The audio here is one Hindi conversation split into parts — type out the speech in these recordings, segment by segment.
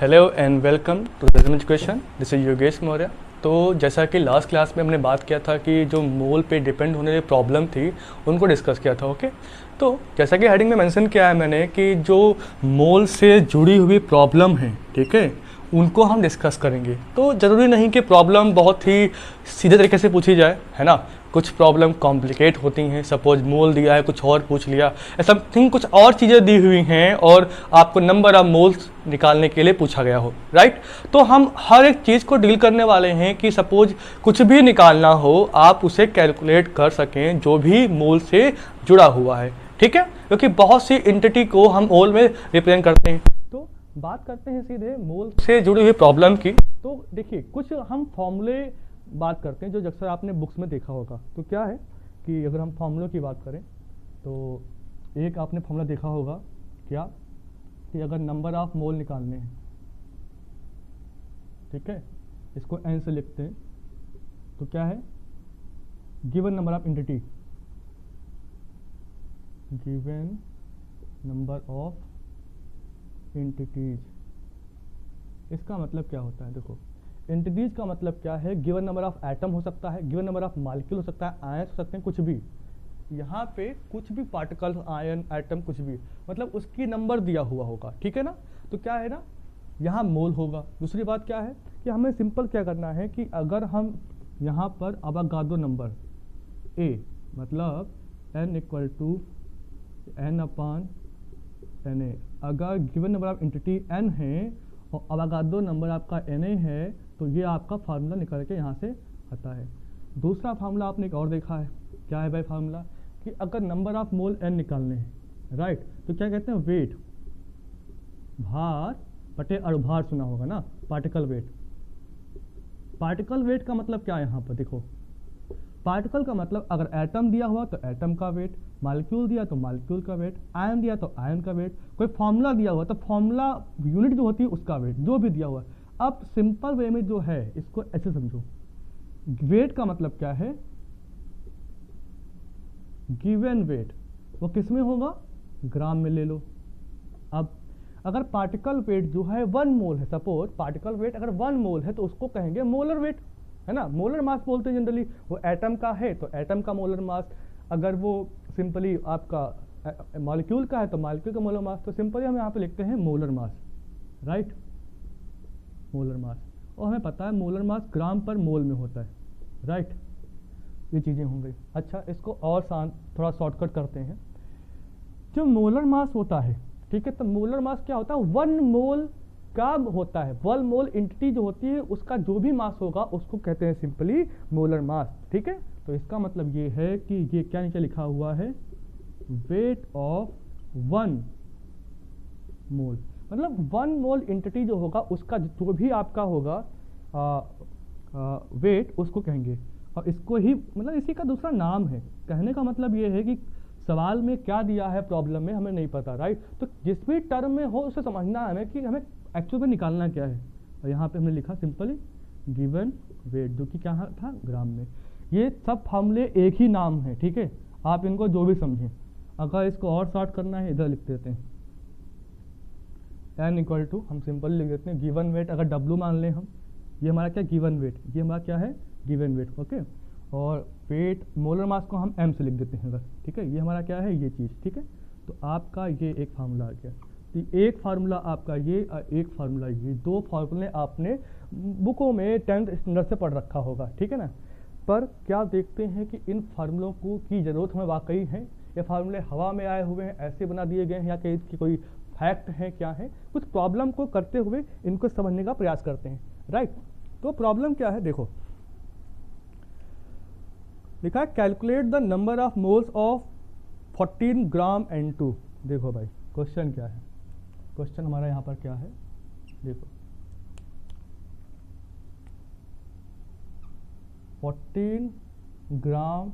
Hello and welcome to the education. This is Yogesh Maurya. तो जैसा कि लास्ट क्लास में हमने बात किया था कि जो मोल पे डिपेंड होने की प्रॉब्लम थी उनको डिस्कस किया था। ओके, तो जैसा कि हेडिंग में मेंशन किया है मैंने कि जो मोल से जुड़ी हुई प्रॉब्लम है, ठीक है, उनको हम डिस्कस करेंगे। तो ज़रूरी नहीं कि प्रॉब्लम बहुत ही सीधे तरीके से पूछी जाए, है ना। कुछ प्रॉब्लम कॉम्प्लिकेट होती हैं। सपोज मोल दिया है, कुछ और पूछ लिया, समथिंग कुछ और चीज़ें दी हुई हैं और आपको नंबर ऑफ मोल्स निकालने के लिए पूछा गया हो, राइट। तो हम हर एक चीज़ को डील करने वाले हैं कि सपोज कुछ भी निकालना हो आप उसे कैलकुलेट कर सकें जो भी मोल से जुड़ा हुआ है, ठीक है, क्योंकि बहुत सी एंटिटी को हम मोल में रिप्रेजेंट करते हैं। तो बात करते हैं सीधे मोल से जुड़ी हुई प्रॉब्लम की। तो देखिए, कुछ हम फॉर्मूले बात करते हैं जो अक्सर आपने बुक्स में देखा होगा। तो क्या है कि अगर हम फॉर्मूलों की बात करें तो एक आपने फॉर्मूला देखा होगा, क्या कि अगर नंबर ऑफ मोल निकालने हैं, ठीक है, इसको एन से लिखते हैं, तो क्या है, given number of entity, given number of entities. इसका मतलब क्या होता है, देखो एंटिटीज का मतलब क्या है, गिवन नंबर ऑफ एटम हो सकता है, गिवन नंबर ऑफ मॉलिक्यूल हो सकता है, आयन हो सकते हैं, कुछ भी। यहाँ पे कुछ भी पार्टिकल, आयन, एटम, कुछ भी, मतलब उसकी नंबर दिया हुआ होगा, ठीक है ना। तो क्या है ना, यहाँ मोल होगा। दूसरी बात क्या है कि हमें सिंपल क्या करना है कि अगर हम यहाँ पर अवोगाड्रो नंबर ए, मतलब n equal to n upon Na, अगर given number of entity n है और अवोगाड्रो नंबर आपका Na है, तो ये आपका फार्मूला निकल के यहाँ से आता है। दूसरा फार्मूला आपने एक और देखा है, क्या है भाई फार्मूला, कि अगर नंबर ऑफ मोल n निकालने हैं, राइट, तो क्या कहते हैं, वेट, भार बटे अणुभार, सुना होगा ना, पार्टिकल वेट। पार्टिकल वेट का मतलब क्या है, यहाँ पर देखो, पार्टिकल का मतलब अगर एटम दिया हुआ तो एटम का वेट, मॉलिक्यूल दिया तो मॉलिक्यूल का वेट, आयन दिया तो आयन का वेट, कोई फॉर्मूला दिया हुआ तो फॉर्मूला यूनिट जो होती है उसका वेट, जो भी दिया हुआ। अब सिंपल वे में जो है इसको ऐसे समझो, वेट का मतलब क्या है, गिवन वेट, वो किस में होगा, ग्राम में ले लो। अब अगर पार्टिकल वेट जो है 1 मोल है, सपोज पार्टिकल वेट अगर 1 मोल है तो उसको कहेंगे मोलर वेट, है ना। मोलर मास बोलते हैं जनरली। वो एटम का है तो एटम का मोलर मास, अगर वो सिंपली आपका मॉलिक्यूल का है तो मॉलिक्यूल का मोलर मास। तो सिंपली हम यहाँ पे लिखते हैं molar mass, right, molar mass. और हमें पता है मोलर मास ग्राम पर मोल में होता है, राइट। ये चीज़ें हो गई। अच्छा, इसको और थोड़ा शॉर्टकट करते हैं। जो मोलर मास होता है, ठीक है, तो मोलर मास क्या होता है, 1 मोल का होता है। 1 मोल एंटिटी जो होती है उसका जो भी मास होगा उसको कहते हैं सिंपली मोलर मास, ठीक है। तो इसका मतलब ये है कि ये क्या नीचे लिखा हुआ है, वेट ऑफ 1 मोल, मतलब 1 मोल एंटिटी जो होगा उसका जो भी आपका होगा वेट, उसको कहेंगे। और इसको ही मतलब इसी का दूसरा नाम है। कहने का मतलब ये है कि सवाल में क्या दिया है, प्रॉब्लम में हमें नहीं पता, राइट। तो जिस भी टर्म में हो उसे समझना है हमें कि हमें एक्चुअल में निकालना क्या है। और यहाँ पे हमने लिखा सिंपली गिवन वेट, जो कि क्या था, ग्राम में। ये सब फार्मूले एक ही नाम है, ठीक है, आप इनको जो भी समझें। अगर इसको और शॉर्ट करना है इधर लिख देते हैं n इक्वल टू, हम सिंपल लिख देते हैं गिवन वेट, अगर W मान लें हम, ये हमारा क्या, गिवन वेट, ये हमारा क्या है, गिवन वेट, ओके। और वेट मोलर मास को हम m से लिख देते हैं अगर, ठीक है, ये हमारा क्या है, ये चीज़, ठीक है। तो आपका ये एक फार्मूला आ गया। तो एक फार्मूला आपका ये और एक फार्मूला ये, 2 फार्मूले आपने बुकों में 10th स्टैंडर्ड से पढ़ रखा होगा, ठीक है ना। पर क्या देखते हैं कि इन फार्मूलों को की ज़रूरत हमें वाकई है, ये फार्मूले हवा में आए हुए हैं, ऐसे बना दिए गए हैं, या कि इसकी कोई फैक्ट है, क्या है। कुछ प्रॉब्लम को करते हुए इनको समझने का प्रयास करते हैं, राइट। तो प्रॉब्लम क्या है, देखो लिखा है calculate the number of moles of 14 gram N2। देखो भाई क्वेश्चन क्या है, क्वेश्चन हमारा यहाँ पर क्या है, देखो 14 ग्राम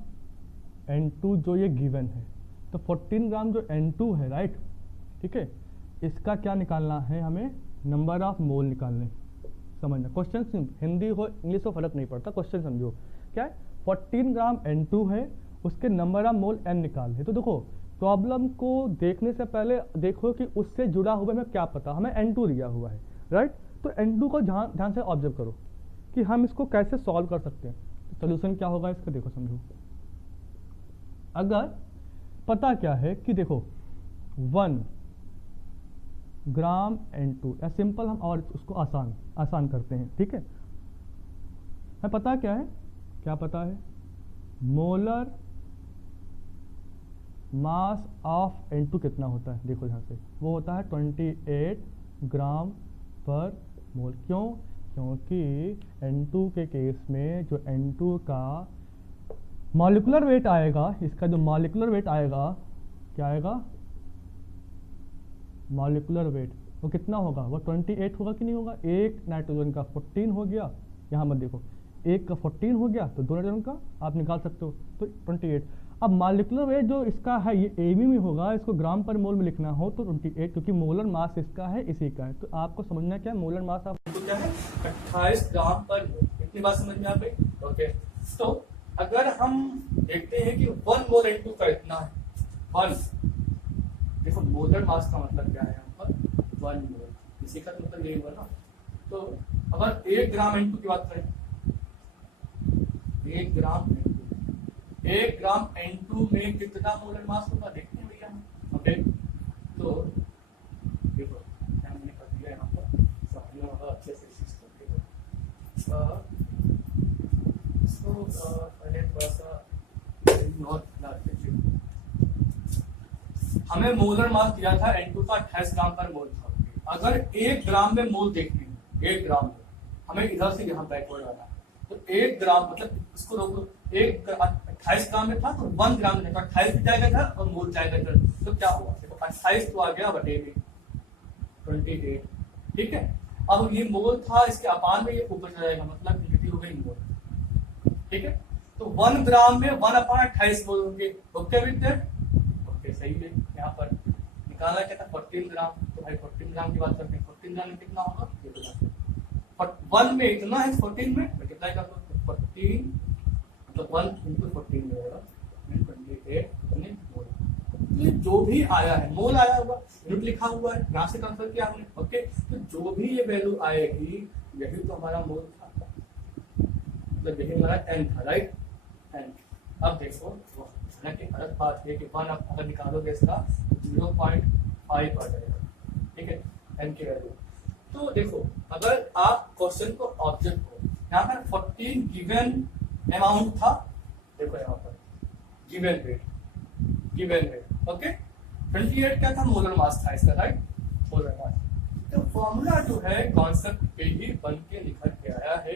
N2 जो ये गिवन है, तो 14 ग्राम जो N2 है, राइट, ठीक है, इसका क्या निकालना है हमें, नंबर ऑफ मोल निकालने। समझना, क्वेश्चन हिंदी हो इंग्लिश हो फर्क नहीं पड़ता, क्वेश्चन समझो। क्या है, 14 ग्राम N2 है, उसके नंबर ऑफ मोल n निकाल है। तो देखो प्रॉब्लम को देखने से पहले देखो कि उससे जुड़ा हुआ हमें क्या पता, हमें N2 दिया हुआ है, राइट। तो N2 को ध्यान से ऑब्जर्व करो कि हम इसको कैसे सॉल्व कर सकते हैं। सोल्यूशन क्या होगा इसका, देखो समझो। अगर पता क्या है कि देखो 1 ग्राम N2, या सिंपल हम और उसको आसान करते हैं, ठीक है। हमें पता क्या है, क्या पता है, मोलर मास ऑफ N2 कितना होता है, देखो यहाँ से वो होता है 28 ग्राम पर मोल। क्यों? क्योंकि N2 के केस में जो N2 का मॉलिक्यूलर वेट आएगा, इसका जो मॉलिक्यूलर वेट आएगा, क्या आएगा, मॉलिक्यूलर वेट वो कितना होगा, वो 28 होगा कि नहीं होगा। एक नाइट्रोजन का 14 हो गया, यहाँ मत देखो, एक का 14 हो गया तो 2 नाइट्रोजन का आप निकाल सकते हो, तो 28। अब मॉलिक्यूलर वेट जो इसका है ये एमी में होगा, इसको ग्राम पर मोल में लिखना हो तो 28, क्योंकि मोलर मास इसका है, इसी का है। तो आपको समझना क्या है, मोलर मास आप तो क्या है 28 ग्राम पर मोल। इतनी बात समझ में आ गई? ओके, तो अगर हम देखते हैं कि 1 मोल N2 का इतना है, 1, देखो मोलर मास का मतलब क्या है यहाँ पर, 1 मोल, इसी का मतलब यही हुआ ना। तो अगर 1 ग्राम N2 की बात करें, 1 ग्राम N2 में कितना मोलर मास होगा देखते हैं भैया। ओके, तो देखो क्या मैंने कर दिया यहाँ पर, समझना होगा अच्छे से इस चीज को। इसको पहले थोड़ा सा और हमें मोलर मास दिया था N2 का 28 ग्राम पर मोल था। अगर 1 ग्राम में मोल देखने हैं, 1 ग्राम में हमें इधर से यहाँ बैकवर्ड आना है, तो 1 ग्राम मतलब इसको रोको, 28 ग्राम में था तो 1 ग्राम में था, 28 भी जाएगा था और मोल जाएगा था, तो क्या हुआ, देखो 28 तो आ गया बटे में 28, ठीक है। अब ये मोल था, इसके अपान में ये ऊपर चला जाएगा, मतलब कितनी हो गई मोल, ठीक है। तो 1 ग्राम में 1/28 मोल होंगे। ओके विद ओके, सही है। यहाँ पर निकाला क्या था 14 ग्राम, तो भाई 14 ग्राम की बात करते हैं, 14 ग्राम में कितना होगा, 1 में इतना है, 14 में मल्टीप्लाई कर दो, 14 मतलब 1 × 14 में होगा 28 कितने मोल। तो जो भी आया है मोल आया हुआ, यूनिट लिखा हुआ है, यहाँ से ट्रांसफर किया हमने। ओके, तो जो भी ये वैल्यू आएगी यही तो हमारा मोल था, मतलब यही हमारा n था, राइट, n। अब देखो कि अलग बात है कि 1 आप अगर निकालोगे इसका 0.5 आ जाएगा, ठीक है, n की वैल्यू। तो देखो अगर आप क्वेश्चन को ऑब्जेक्ट हो, यहाँ पर 14 गिवन अमाउंट था, देखो यहाँ पर गिवन वेट, ओके, 28 क्या था, मोलर मास था इसका, राइट, मोलर मास। तो फॉर्मूला जो है कॉन्सेप्ट पे ही बन के निकल के आया है,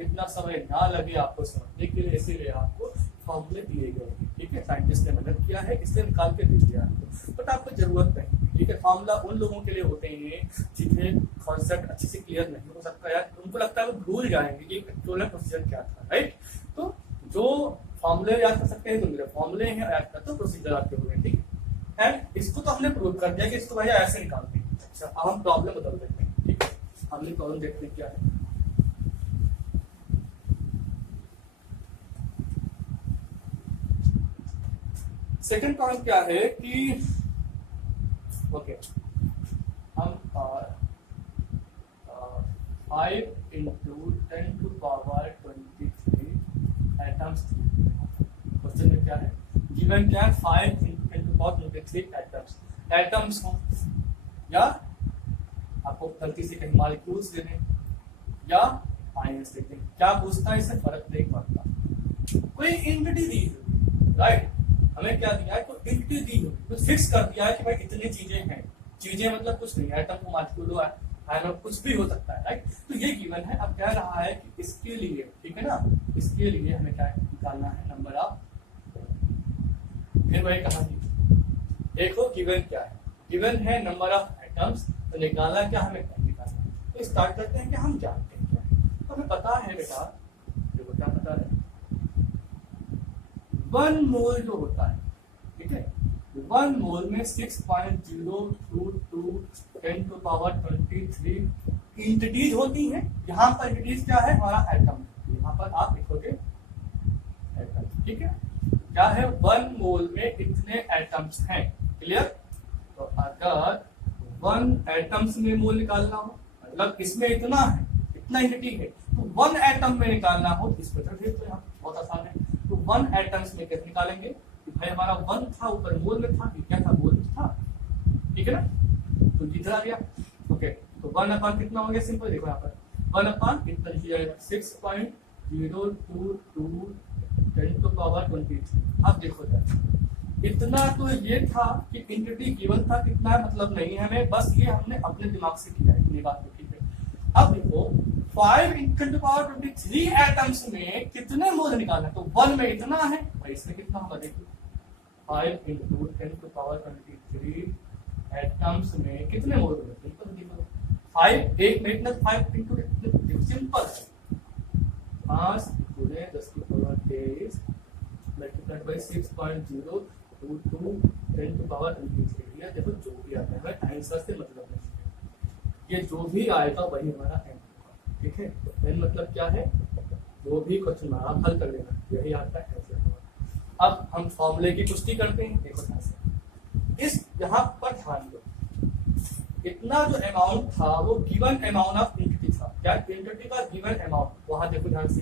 इतना समय ना लगे आपको समझने के लिए, इसीलिए आपको फॉर्मूले दिए गए हैं, ठीक है। साइंटिस्ट ने मदद किया है, इसलिए निकाल के दे दिया आपको, बट आपको जरूरत नहीं, ठीक है। फॉर्मूला उन लोगों के लिए होते हैं जिन्हें कॉन्सेप्ट अच्छे से क्लियर नहीं हो सकता यार, उनको लगता है वो भूल जाएंगे कि एक्चुअल प्रोसीजर क्या था, राइट। तो जो फॉर्मूले याद कर सकते हैं तो मेरे फॉर्मूले हैं, याद कर तो प्रोसीजर आपके हो गए, ठीक है। एंड इसको तो हमने प्रूव कर दिया कि इसको भैया ऐसे निकालते हैं। अच्छा, अब हम प्रॉब्लम बदल देते हैं, ठीक है। हमने प्रॉब्लम देखते हैं क्या है। सेकंड प्रॉब्लम क्या है कि ओके, हम 5 × 10⁻23 एटम्स, क्वेश्चन में क्या है गिवन, क्या है 5 × 10⁻23 एटम्स हो, या आपको गलती से कहीं मॉलिक्यूल्स दे दें या आयंस दे दें, क्या पूछता है, इससे फर्क नहीं पड़ता। कोई एंटिटी दी है, राइट, हमें क्या दिया है, कोई एंटिटी दी है, कुछ फिक्स कर दिया है कि भाई इतनी चीजें हैं, चीजें मतलब कुछ नहीं, एटम को मॉलिक्यूल आयन कुछ भी हो सकता है, राइट। तो ये गिवन है। अब कह रहा है कि इसके लिए, ठीक है ना, इसके लिए हमें क्या निकालना है, नंबर ऑफ, फिर वही कहानी, देखो गिवन क्या है, गिवन है नंबर ऑफ एटम्स, तो निकालना क्या, हमें क्या निकालना है। तो स्टार्ट करते हैं कि हम जानते हैं क्या है, तो हमें पता है बेटा, देखो क्या पता है, 1 मोल जो होता है, ठीक है, 1 मोल में 6.022 10⁻23 इंटिटीज होती हैं। यहाँ पर इंटिटीज क्या है, हमारा एटम, यहाँ पर आप लिखोगे एटम, ठीक है। क्या है, 1 मोल में इतने एटम्स हैं, क्लियर। तो अगर 1 एटम्स में मोल निकालना हो, मतलब इसमें इतना है, इतना एंटिटी है, तो 1 एटम में निकालना हो तो इस मेथड है, तो यहाँ बहुत आसान है। तो 1 एटम्स में कैसे निकालेंगे कि भाई हमारा 1 था, ऊपर मोल में था, ये क्या था, मोल में था, ठीक है ना, तो इधर आ गया। ओके, तो 1 अपॉन कितना हो गया, सिंपल देखो यहाँ पर 1 अपॉन कितना लिखा जाएगा, 6.022 10 to power 23। अब देखो जाए, इतना तो ये था कि एंटिटी गिवन था, कितना है मतलब नहीं है हमें, बस ये हमने अपने दिमाग से किया है, इतनी बात तो ठीक है। अब देखो 5 × 10⁻23 एटम्स में कितने मोल निकालना है, तो 1 में इतना है, भाई इसमें कितना होगा देखो, 5 × 10⁻23 एटम्स में कितने मोल होंगे, सिंपल देखो 5 एक में इतना, 5 × सिंपल 5 गुणे 10⁻23 मल्टीप्लाइड बाय 6.022 10 to power 23। देखो जो भी आता है आंसर से मतलब नहीं, ये जो भी आएगा वही हमारा एन होगा, ठीक है। तो एन मतलब क्या है, जो भी क्वेश्चन आप हल कर लेना यही आता है आंसर होगा। अब हम फॉर्मूले की पुष्टि करते हैं, देखो ध्यान से, इस यहाँ पर ध्यान दो, इतना जो अमाउंट था वो गिवन अमाउंट ऑफ एंटिटी था, क्या एंटिटी का गिवन अमाउंट, वहां देखो ध्यान से,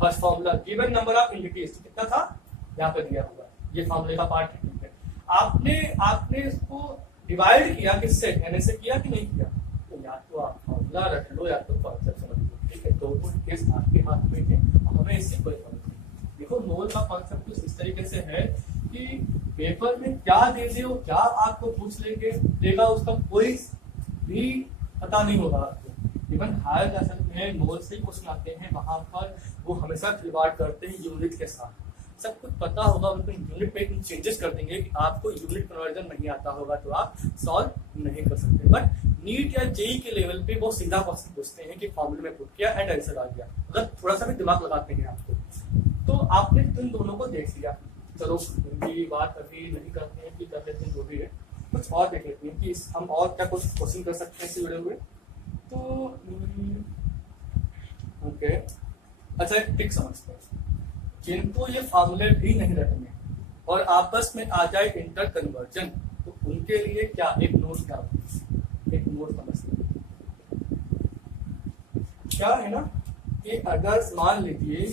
first formula given number of entities कितना था, यहाँ पर दिया हुआ, ये फॉर्मूले का पार्ट है, ठीक है। आपने इसको डिवाइड किया किससे, एन से किया कि नहीं किया, तो या तो आप फॉर्मूला रख लो या तो कॉन्सेप्ट समझ लो, ठीक है। दोनों केस आपके हाथ में है, हमें इससे कोई फर्क नहीं। देखो मोल का कॉन्सेप्ट कुछ इस तरीके से है कि पेपर में क्या दे दे क्या आपको पूछ देगा उसका कोई भी पता नहीं होगा आपको। इवन हायर क्लासेस में मोल से क्वेश्चन आते हैं, वहां पर वो हमेशा खिलवाड़ करते हैं यूनिट के साथ, सब कुछ पता होगा उनको, यूनिट पे चेंजेस कर देंगे कि आपको यूनिट कन्वर्जन नहीं आता होगा तो आप सॉल्व नहीं कर सकते। बट नीट या जेई के लेवल पे वो सीधा क्वेश्चन पूछते हैं कि फॉर्मूले में पुट किया एंड आंसर आ गया, अगर थोड़ा सा भी दिमाग लगाते हैं आपको। तो आपने इन दोनों को देख लिया, चलो उनकी बात अभी नहीं करते हैं कि क्या कहते हैं, जो भी है कुछ और देख लेते हैं कि हम और क्या कुछ क्वेश्चन कर सकते हैं इससे जुड़े हुए। तो ओके, अच्छा एक ट्रिक समझते हैं, जिनको ये फार्मूले भी नहीं रखने और आपस में आ जाए इंटर कन्वर्जन, तो उनके लिए क्या एक नोट, क्या एक नोट समझते हैं, क्या है ना कि अगर मान लीजिए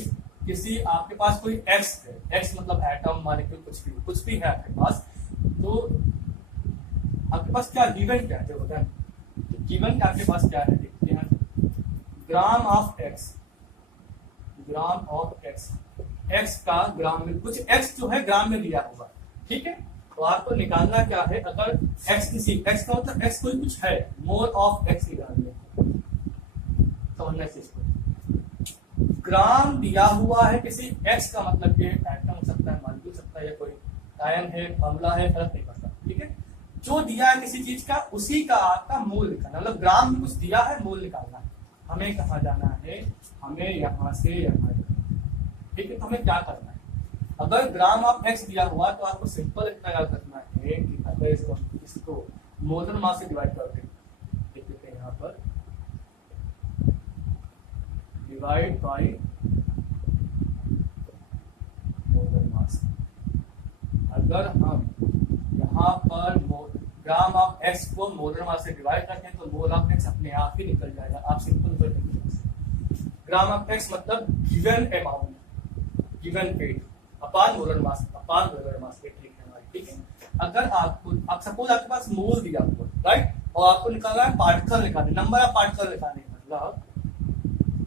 किसी आपके पास कोई एक्स है, एक्स मतलब एटम मॉलिक्यूल कुछ भी है आपके पास, तो आपके पास क्या गिवन क्या है, जो होता है गिवन आपके पास क्या है, देखते हैं gram of x, gram of x, x का ग्राम में, कुछ एक्स जो है ग्राम में दिया होगा, ठीक है। तो आपको निकालना क्या है, अगर एक्स किसी, एक्स का मतलब एक्स कोई कुछ है, मोल ऑफ एक्स निकालने, समझना से इसको, ग्राम दिया हुआ है किसी एक्स का मतलब ये एटम हो सकता है, मॉलिक्यूल हो सकता है, या कोई आयन है, अम्ला है, फर्क नहीं पड़ता, ठीक है। जो दिया है किसी चीज का, उसी का आपका मोल निकालना, मतलब ग्राम में कुछ दिया है, मोल निकालना है। हमें कहाँ जाना है, हमें यहाँ से यहाँ जाना, ठीक है। तो हमें क्या करना है, अगर ग्राम ऑफ एक्स दिया हुआ तो आपको सिंपल इतना याद रखना है कि अगर इसको मोलर मास से डिवाइड कर दें, देख लेते हैं यहाँ पर, डिवाइड बाय मोलर मास। अगर हम यहाँ पर ग्राम ऑफ एक्स को मोलर मास से डिवाइड करते हैं तो मोल ऑफ एक्स अपने आप ही निकल जाएगा, आप सिंपल कर देंगे। ग्राम ऑफ एक्स मतलब गिवन अमाउंट, गिवन वेट अपान मोलर मास, अपान मोलर मास वेट लिखना है, ठीक है। अगर आपको, आप सपोज आपके पास मोल दिया हुआ, राइट, और आपको निकालना है पार्टिकल निकालने, नंबर ऑफ पार्टिकल निकालने, मतलब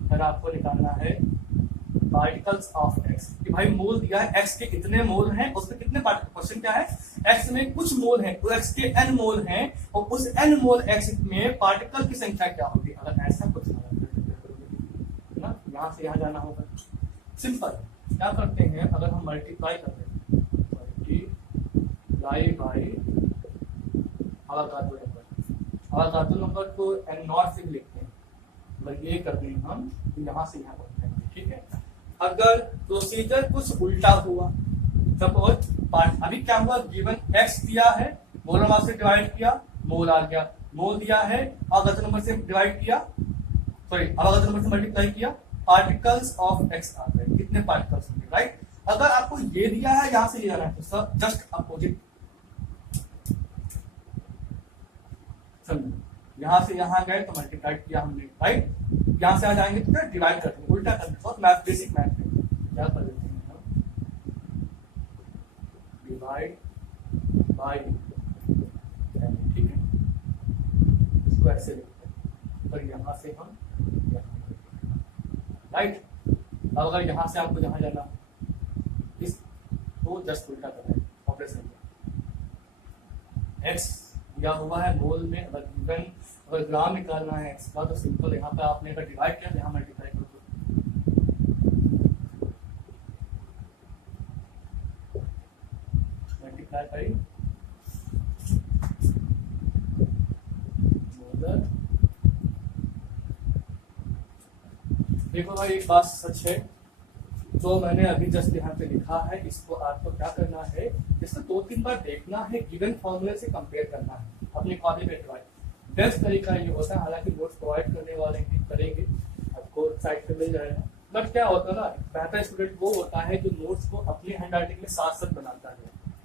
अगर आपको निकालना है पार्टिकल्स ऑफ एक्स, कि भाई मोल दिया है एक्स के इतने मोल हैं, उसमें कितने पार्टिकल, क्वेश्चन क्या है, एक्स में कुछ मोल हैं, तो एक्स के एन मोल हैं, और उस एन मोल एक्स में पार्टिकल की संख्या क्या होगी, अगर ऐसा कुछ ना, यहाँ से यहाँ जाना होगा। सिंपल क्या करते हैं, अगर हम मल्टीप्लाई कर दें, मल्टीप्लाई बाई आवागाद्रो नंबर को एन नॉट से लिखते हैं, मतलब ये कर दें हम, तो यहाँ से यहाँ करते हैं, ठीक है। अगर प्रोसीजर कुछ उल्टा हुआ, सपोज अभी क्या हुआ, गिवन एक्स दिया है, मोलर मास से डिवाइड किया, मोल आ गया, मोल दिया है आवागाद्रो नंबर से डिवाइड किया, सॉरी आवागाद्रो नंबर से मल्टीप्लाई किया, पार्टिकल्स ऑफ एक्स आ गए, कितने पार्टिकल्स होंगे, राइट। अगर आपको ये दिया है, यहां से ये जाना है, तो सब जस्ट अपोजिट, समझो यहाँ से यहाँ गए तो मल्टीप्लाई किया हमने, राइट। यहाँ से आ जाएंगे तो क्या डिवाइड कर देंगे, उल्टा कर देंगे। और मैथ बेसिक मैथ में क्या कर देते हैं हम, डिवाइड बाई, ठीक है, इसको ऐसे लिखते हैं और यहाँ से हम राइट। अब अगर यहाँ से आपको जहाँ जाना इस तो जस्ट उल्टा कर रहे हैं ऑपरेशन में। एक्स दिया हुआ है मोल में, अगर गिवन अगर ग्राम निकालना है एक्स का तो सिंपल यहाँ पे आपने अगर डिवाइड किया यहाँ मल्टीप्लाई कर दो, मल्टीप्लाई बाई मोलर। देखो भाई एक बात सच है, जो मैंने अभी जस्ट यहाँ पे लिखा है इसको आपको क्या करना है, इसको 2-3 बार देखना है, गिवन फॉर्मूले से कंपेयर करना है अपनी कॉपी पे ट्राई। बेस्ट तरीका ये होता है, हालांकि नोट्स प्रोवाइड करने वाले करेंगे आपको साइट पे मिल जाएगा, बट क्या होता है ना, बेहतर स्टूडेंट वो होता है जो नोट्स को अपनी हैंड राइटिंग में साथ साथ बनाता है,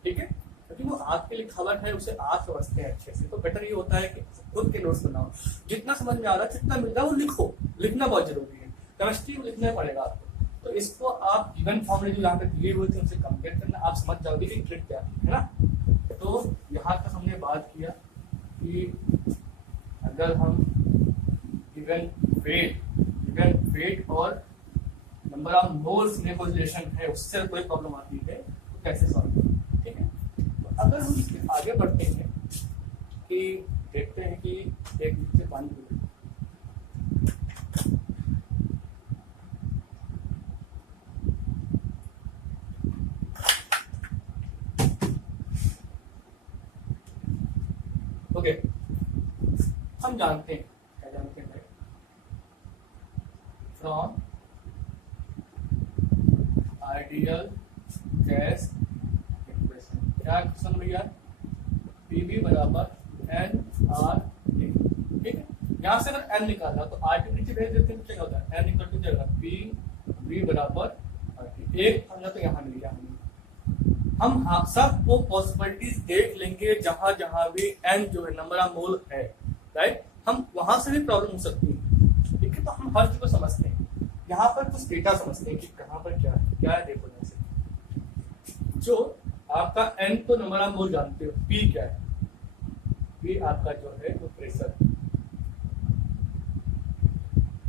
ठीक है, क्योंकि वो आपके लिखावट है उसे आप समझते हैं अच्छे से। तो बेटर ये होता है कि खुद के नोट्स बनाओ, जितना समझ में आ रहा है जितना मिल रहा है वो लिखो, लिखना बहुत जरूरी है, केमिस्ट्री में लिखना पड़ेगा आपको। तो इसको आप गिवन फॉर्मूले जो यहाँ पे दिए हुए थे उनसे कंपेयर करना, आप समझ जाओगे कि ट्रिक क्या है ना। तो यहाँ तक हमने बात किया कि अगर हम गिवन वेट और नंबर ऑफ मोल्स में कोई रिलेशन है, उससे कोई प्रॉब्लम आती है तो कैसे सॉल्व करें, ठीक है। तो अगर हम इसके आगे बढ़ते हैं कि देखते हैं कि एक से पानी ओके, हम जानते हैं क्या जानते हैं, फ्रॉम आइडियल गैस इक्वेशन क्या क्वेश्चन भैया, पीवी बराबर एन आर टी, ठीक है। यहाँ से अगर एन निकाला तो आर टी नीचे भेज देते हैं तो क्या होता है, एन निकल के जाएगा पी वी बराबर आर टी, एक हमने तो यहाँ मिल गया हमें। हम सब वो पॉसिबिलिटीज देख लेंगे जहां जहां भी एन जो है नंबर ऑफ मोल है, राइट, हम वहां से भी प्रॉब्लम हो सकती है, ठीक है। तो हम हर चीज को समझते हैं, यहाँ पर कुछ डेटा समझते हैं कि कहाँ पर क्या है देखो जैसे जो आपका एन तो नंबर ऑफ मोल जानते हो, पी क्या है, पी आपका जो है वो प्रेशर,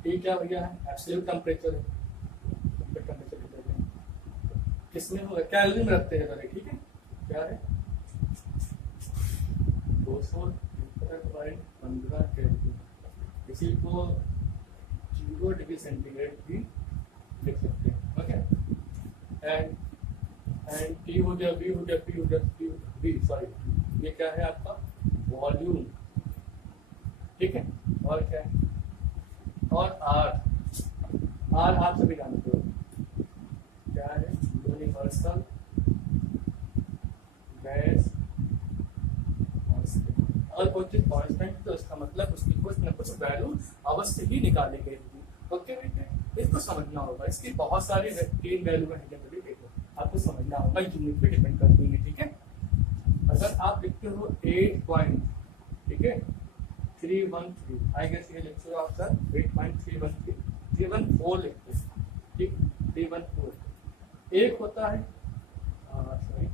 पी क्या भैया है, एब्सोल्यूट टेम्परेचर है, किसमें होगा कैलोरी में रखते हैं, ठीक है, क्या है 215 कैलोरी, इसी को 0 डिग्री सेंटीग्रेड भी लिख सकते हैं, ओके। एंड टी हो गया, वी हो गया, पी हो गया, वी सॉरी ये क्या है आपका वॉल्यूम, ठीक है। और क्या है, और आर आप सभी जानते हो क्या है, यूनिवर्सल गैस कांस्टेंट। अगर कोई चीज कांस्टेंट तो इसका मतलब उसकी कुछ न कुछ वैल्यू अवश्य ही निकाली गई होगी, ओके बेटे, इसको समझना होगा। इसकी बहुत सारी 3 वैल्यू है, देखो आपको समझना होगा, यूनिट पे डिपेंड करती है, ठीक है। अगर आप लिखते हो 8 पॉइंट, ठीक है 313, आई गेस ये लिखते हो आप सर 8.313, 314 लिखते हो, ठीक 314, एक होता है सॉरी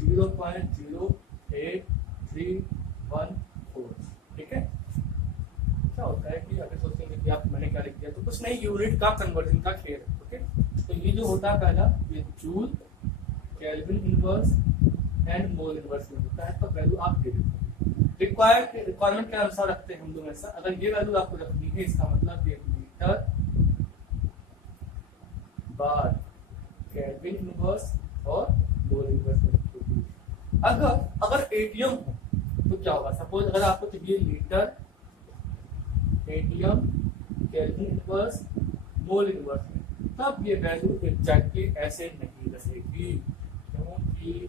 0.08314, ठीक है। क्या होता है कि अगर सोचेंगे कि आप मैंने क्या लिख दिया, तो कुछ नहीं, यूनिट का कन्वर्जन का खेल है, ओके। तो ये जो होता है पहला ये joule, kelvin inverse and mole inverse में होता है, तो वैल्यू आप दे देते हैं रिक्वायरमेंट के अनुसार रखते हैं हम लोग ऐसा। अगर ये वैल्यू आपको रखनी है इसका मतलब ये मीटर बार केल्विन इनवर्स और मोल इनवर्स में रखोगे। अगर एटीएम हो तो क्या होगा, सपोज अगर आपको चाहिए litre ATM kelvin inverse mole inverse में, तब ये वैल्यू एग्जैक्टली ऐसे नहीं रहेगी, क्योंकि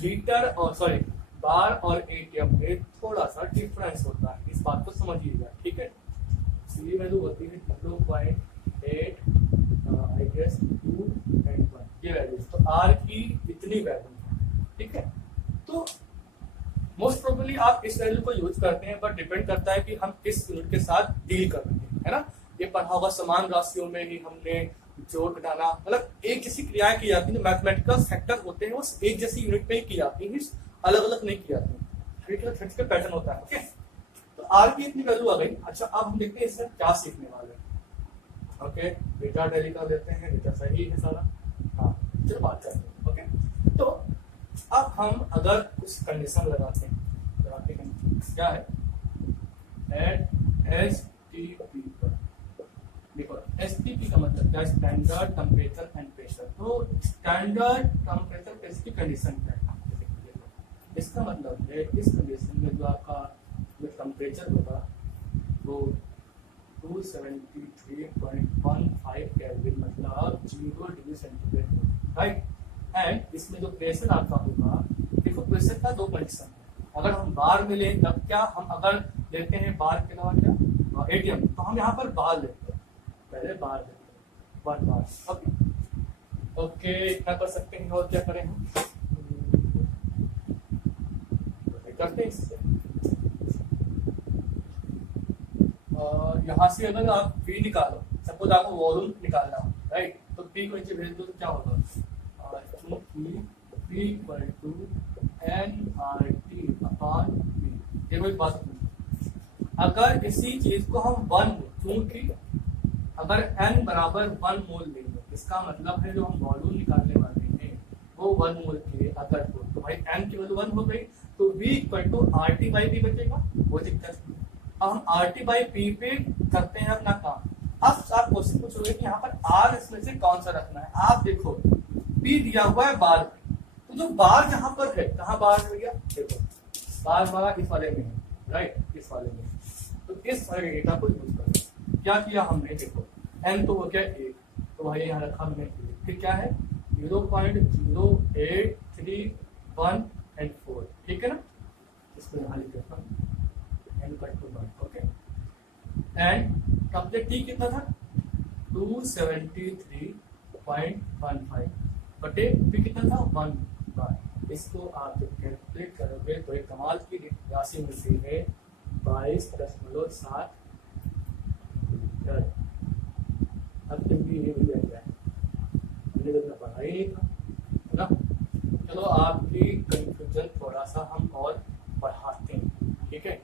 लीटर और सॉरी बार और एटीएम में थोड़ा सा डिफरेंस होता है, इस बात को समझिएगा, ठीक है। ये वैल्यू होती है 0.8 आई गेस 2 and 1 ये वैल्यू, तो आर की इतनी वैल्यू, ठीक है। तो मोस्ट प्रोबेबली आप इस वैल्यू को यूज करते हैं, बट डिपेंड करता है कि हम किस यूनिट के साथ डील कर रहे हैं, है ना। ये पढ़ा होगा समान राशियों में ही हमने जोड़ घटाना, मतलब एक जैसी क्रियाएं की जाती है, जो मैथमेटिकल फैक्टर होते हैं वो एक जैसी यूनिट पे ही की जाती है, अलग अलग नहीं की जाती, थ्रेड्स का पैटर्न होता है। ओके, तो आर की इतनी वैल्यू आ गई। अच्छा, अब हम देखते हैं इसमें क्या सीखने वाले हैं। ओके, डेटा टैली कर लेते हैं, डेटा सही है सारा। हाँ, चलो बात करते हैं। ओके, तो अब हम अगर कुछ कंडीशन लगाते हैं, क्या है, एट एस टी पी पर, देखो एसटीपी का मतलब क्या है, स्टैंडर्ड टेम्परेचर एंड प्रेशर। तो स्टैंडर्ड टेम्परेचर प्रेशर की कंडीशन क्या है, इसका मतलब है इस कंडीशन में जो आपका जो टेम्परेचर होगा वो 273.15 केल्विन, मतलब 0 डिग्री सेंटीग्रेड, राइट। एंड इसमें जो प्रेशर आपका होगा, देखो प्रेशर का दो कंडीशन है, अगर हम बार में लें तब क्या, हम अगर लेते हैं बार के अलावा क्या एटीएम, तो हम यहाँ पर बार लेते हैं, पहले बार लेते हैं, 1 बार। ओके ओके, इतना कर सकते हैं। और क्या करें हम, करते हैं इससे, यहाँ से अगर आप V निकालो, सपोज आपको वॉल्यूम निकालना हो, राइट, तो P को नीचे भेज दो तो क्या होगा, P इक्वल टू nRT/P। देखो एक बात सुनो, अगर इसी चीज को हम 1 क्योंकि अगर n बराबर 1 मोल लेंगे, इसका मतलब है जो हम वॉल्यूम निकालने वाले हैं वो 1 मोल के अगर हो, तो भाई n की वैल्यू 1 हो गई, तो V इक्वल टू RT/P बचेगा, वो दिक्कत। अब हम RT/P पे करते हैं अपना काम। अब आप क्वेश्चन पूछोगे कि यहाँ पर R इसमें से कौन सा रखना है। आप देखो P दिया हुआ है बार पे, तो जो बार जहां पर है, कहाँ बार है भैया, देखो बार हमारा इस वाले में है, राइट, इस वाले में, तो इस वाले डेटा को यूज करो। क्या किया हमने, देखो n तो हो गया 1, तो भाई यहाँ रखा हमने, फिर क्या है 0.0831 and 4, ठीक है ना, इसको यहाँ लिख देता हूँ n/1। Okay, and complete T कितना था 273.15 बटे पी कितना था 1 बार। इसको आप जब कैलकुलेट करोगे तो एक कमाल की राशि मिलती है 22.7। अब तक भी ये मिल जाएगा, हमने तो पढ़ा ही नहीं था, है ना। चलो आपकी कंफ्यूजन थोड़ा सा हम और बढ़ाते हैं, ठीक है।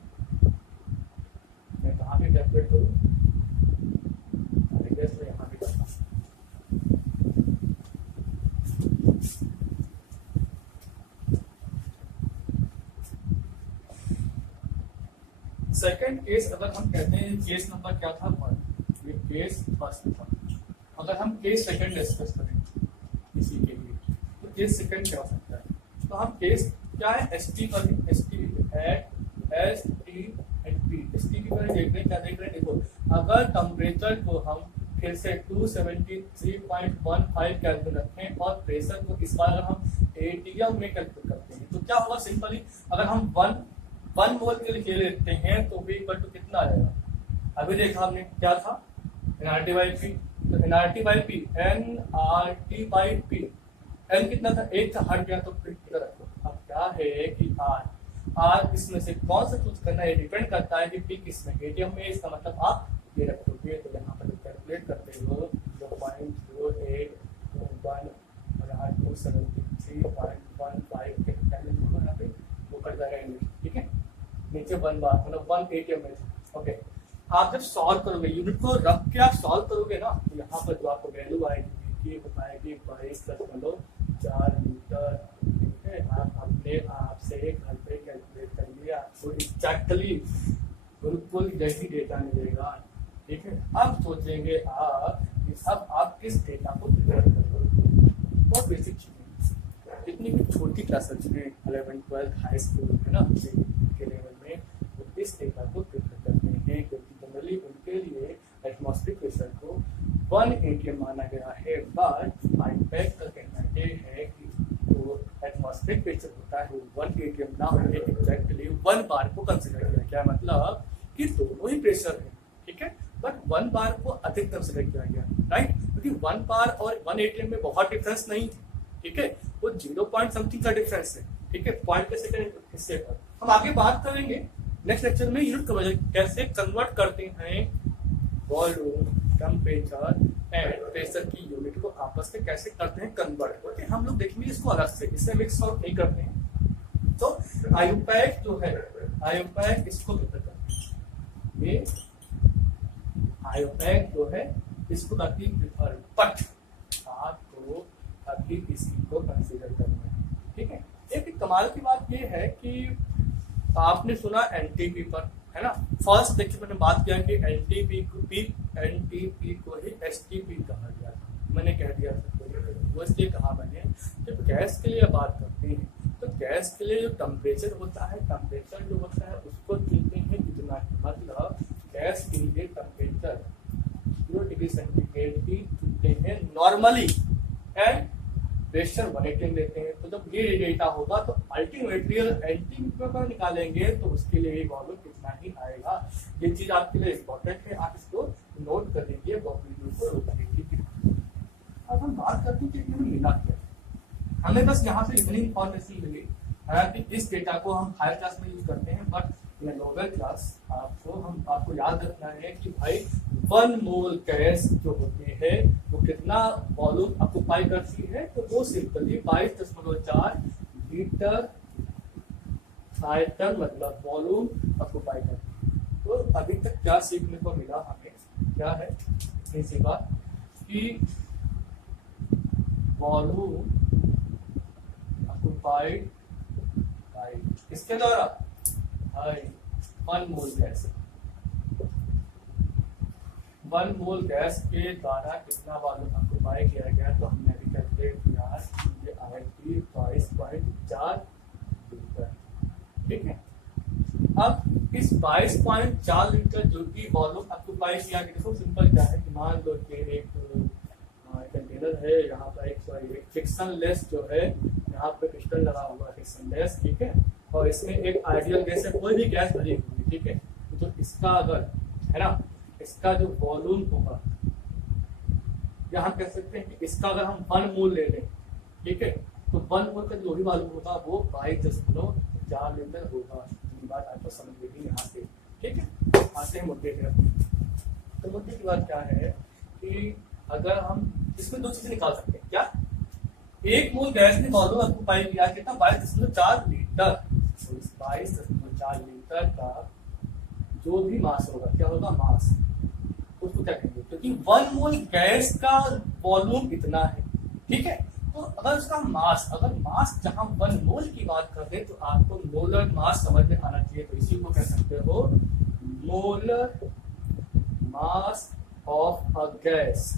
मैं कहाँ पे कैलकुलेट करूँ, यहाँ पे करता हूँ। सेकेंड केस अगर हम कहते हैं, केस नंबर क्या था 1, ये केस फर्स्ट था। अगर हम केस सेकंड डिस्कस करें इसी के लिए, तो केस सेकंड क्या हो सकता है, तो हम केस क्या है एस टी पर, S T and P, S T की वैल्यू देख रहे हैं, क्या देख रहे हैं, देखो अगर टेम्परेचर को हम फिर से 273.15 केल्विन रखें और प्रेशर को इस बार अगर हम एटीएम में कैलकुलेट करते हैं, तो क्या होगा, सिंपली अगर हम 1 मोल के लिए लेते हैं तो V इक्वल टू कितना आ जाएगा, अभी देखा हमने क्या था nRT/P, तो nRT/P n कितना था 1 था, हट गया तो फिर किधर रखो। अब क्या है कि R इसमें से कौन सा चूज करना है, डिपेंड करता है कि P किसमें, एटीएम में, इसका मतलब आप ये रखोगे, तो यहाँ पर कैलकुलेट करते हो 0.0821 और यहाँ 273.15 के पहले जोड़ो, यहाँ पे वो कट जाएगा, ठीक है, नीचे 1 बार मतलब 1 एटीएम में। ओके, आप जब सॉल्व करोगे, यूनिट को रख के आप सॉल्व करोगे ना, तो यहाँ पर जो आपको वैल्यू आएगी हो पाएगी 22.4 लीटर, ठीक है। आप अपने आप से घर पे कैलकुलेट करिए, आपको एग्जैक्टली बिल्कुल जैसी डेटा मिलेगा, ठीक है। अब सोचेंगे आप कि अब आप किस डेटा को प्रिपेयर करोगे, बहुत बेसिक चीजें, जितनी भी छोटी क्लासेस में 11th 12th हाई स्कूल है ना के लेवल में, वो इस डेटा को प्रिपेयर करते हैं, क्योंकि जनरली उनके लिए एटमॉस्फेरिक प्रेशर को 1 एटीएम माना गया है, बट आईपैक का कहना ये है कि जो एटमॉस्फेरिक प्रेशर होता है वो 1 एटीएम ना होकर एग्जैक्टली 1 बार को कंसिडर किया गया, मतलब कि दोनों ही प्रेशर है, ठीक है, बट 1 बार को अधिक कंसिडर किया गया, राइट, क्योंकि 1 बार और 1 एटीएम में बहुत डिफरेंस नहीं है, ठीक है, वो 0 पॉइंट समथिंग का डिफरेंस है, ठीक है, पॉइंट के सेकंड हिस्से पर। हम आगे बात करेंगे नेक्स्ट लेक्चर में यूनिट कन्वर्जन कैसे कन्वर्ट करते हैं वॉल्यूम, टेम्परेचर एंड प्रेशर की यूनिट को आपस में कैसे करते हैं कन्वर्ट। ओके, हम लोग देखेंगे इसको अलग से, इससे मिक्स आउट नहीं करते हैं। तो आयुपैक जो है, आयुपैक इसको बेहतर करते हैं, ये आयुपैक जो है इसको करती प्रिफर, बट आपको अभी इसी को कंसीडर करना है, ठीक है। एक कमाल की बात ये है कि आपने सुना एनटीपी पर, है ना। फर्स्ट देखिए मैंने बात किया कि एनटीपी को ही एसटीपी कहा गया था, मैंने कह दिया था वो इसलिए कहा मैंने, जब गैस के लिए बात करते हैं तो गैस के लिए जो टेम्परेचर होता है, टेम्परेचर जो होता है उसको चुनते हैं इतना, मतलब गैस के लिए टेम्परेचर 0 डिग्री सेंटीग्रेड ही चुनते हैं नॉर्मली, एंड प्रेशर 180 लेते हैं। तो जब ये डेटा होगा तो अल्टीमेटली एंटीपी पर निकालेंगे तो उसके लिए वॉल्यूम कितना ही आएगा। ये चीज आपके लिए इम्पोर्टेंट है, आप इसको नोट कर लीजिए, वीडियो को रोक लीजिए। अब हम बात करते हैं कि हमें मिला क्या, हमें बस यहाँ से इतनी इंफॉर्मेशन मिली, हालांकि इस डेटा को हम हायर क्लास में यूज करते हैं, बट इन लोअर क्लास आपको याद रखना है कि भाई 1 मोल गैस जो होती है वो कितना वॉल्यूम ऑक्युपाई करती है, तो वो सिंपली 22.4 लीटर आयतन मतलब वॉल्यूम ऑक्युपाई करती है। तो अभी तक क्या सीखने को मिला हमें, क्या है इसी बात कि वॉल्यूम ऑक्युपाइड बाय इसके द्वारा 1 मोल गैस, 1 मोल गैस के द्वारा कितना वॉल्यूम ऑक्युपाई किया गया, तो हमने अभी कैलकुलेट किया ये आएगी 22.4 लीटर, ठीक है। अब इस 22.4 लीटर जो कि वॉल्यूम ऑक्युपाई किया गया, देखो सिंपल क्या है कि मान लो कि एक कंटेनर है, यहाँ पर एक फ्रिक्शन लेस जो है, यहाँ पे पिस्टन लगा हुआ है फ्रिक्शन लेस, ठीक है, और इसमें एक आइडियल गैस है, कोई भी गैस भरी हुई, ठीक है। तो इसका अगर है ना, इसका जो वॉल्यूम होगा, यहाँ कह सकते हैं कि इसका अगर हम 1 मोल ले लें, ठीक है, तो 1 मोल का जो भी वॉल्यूम होगा वो 22.4 लीटर होगा। ये बात आपको समझ लेगी यहाँ से, ठीक है। आते हैं मुद्दे पे। तो मुद्दे की बात क्या है कि अगर हम इसमें 2 चीजें निकाल सकते हैं, क्या 1 मोल गैस ने वॉल्यूम ऑक्युपाई किया कितना 22.4 लीटर, तो इस 22.4 लीटर का जो भी मास होगा, क्या होगा मास, उसको क्या कहेंगे, क्योंकि 1 मोल गैस का वॉल्यूम इतना है, ठीक है। तो अगर उसका मास, अगर मास जहां 1 मोल की बात कर रहे तो आपको मोलर मास समझ में आना चाहिए, तो इसी को कह सकते हो molar mass of a gas.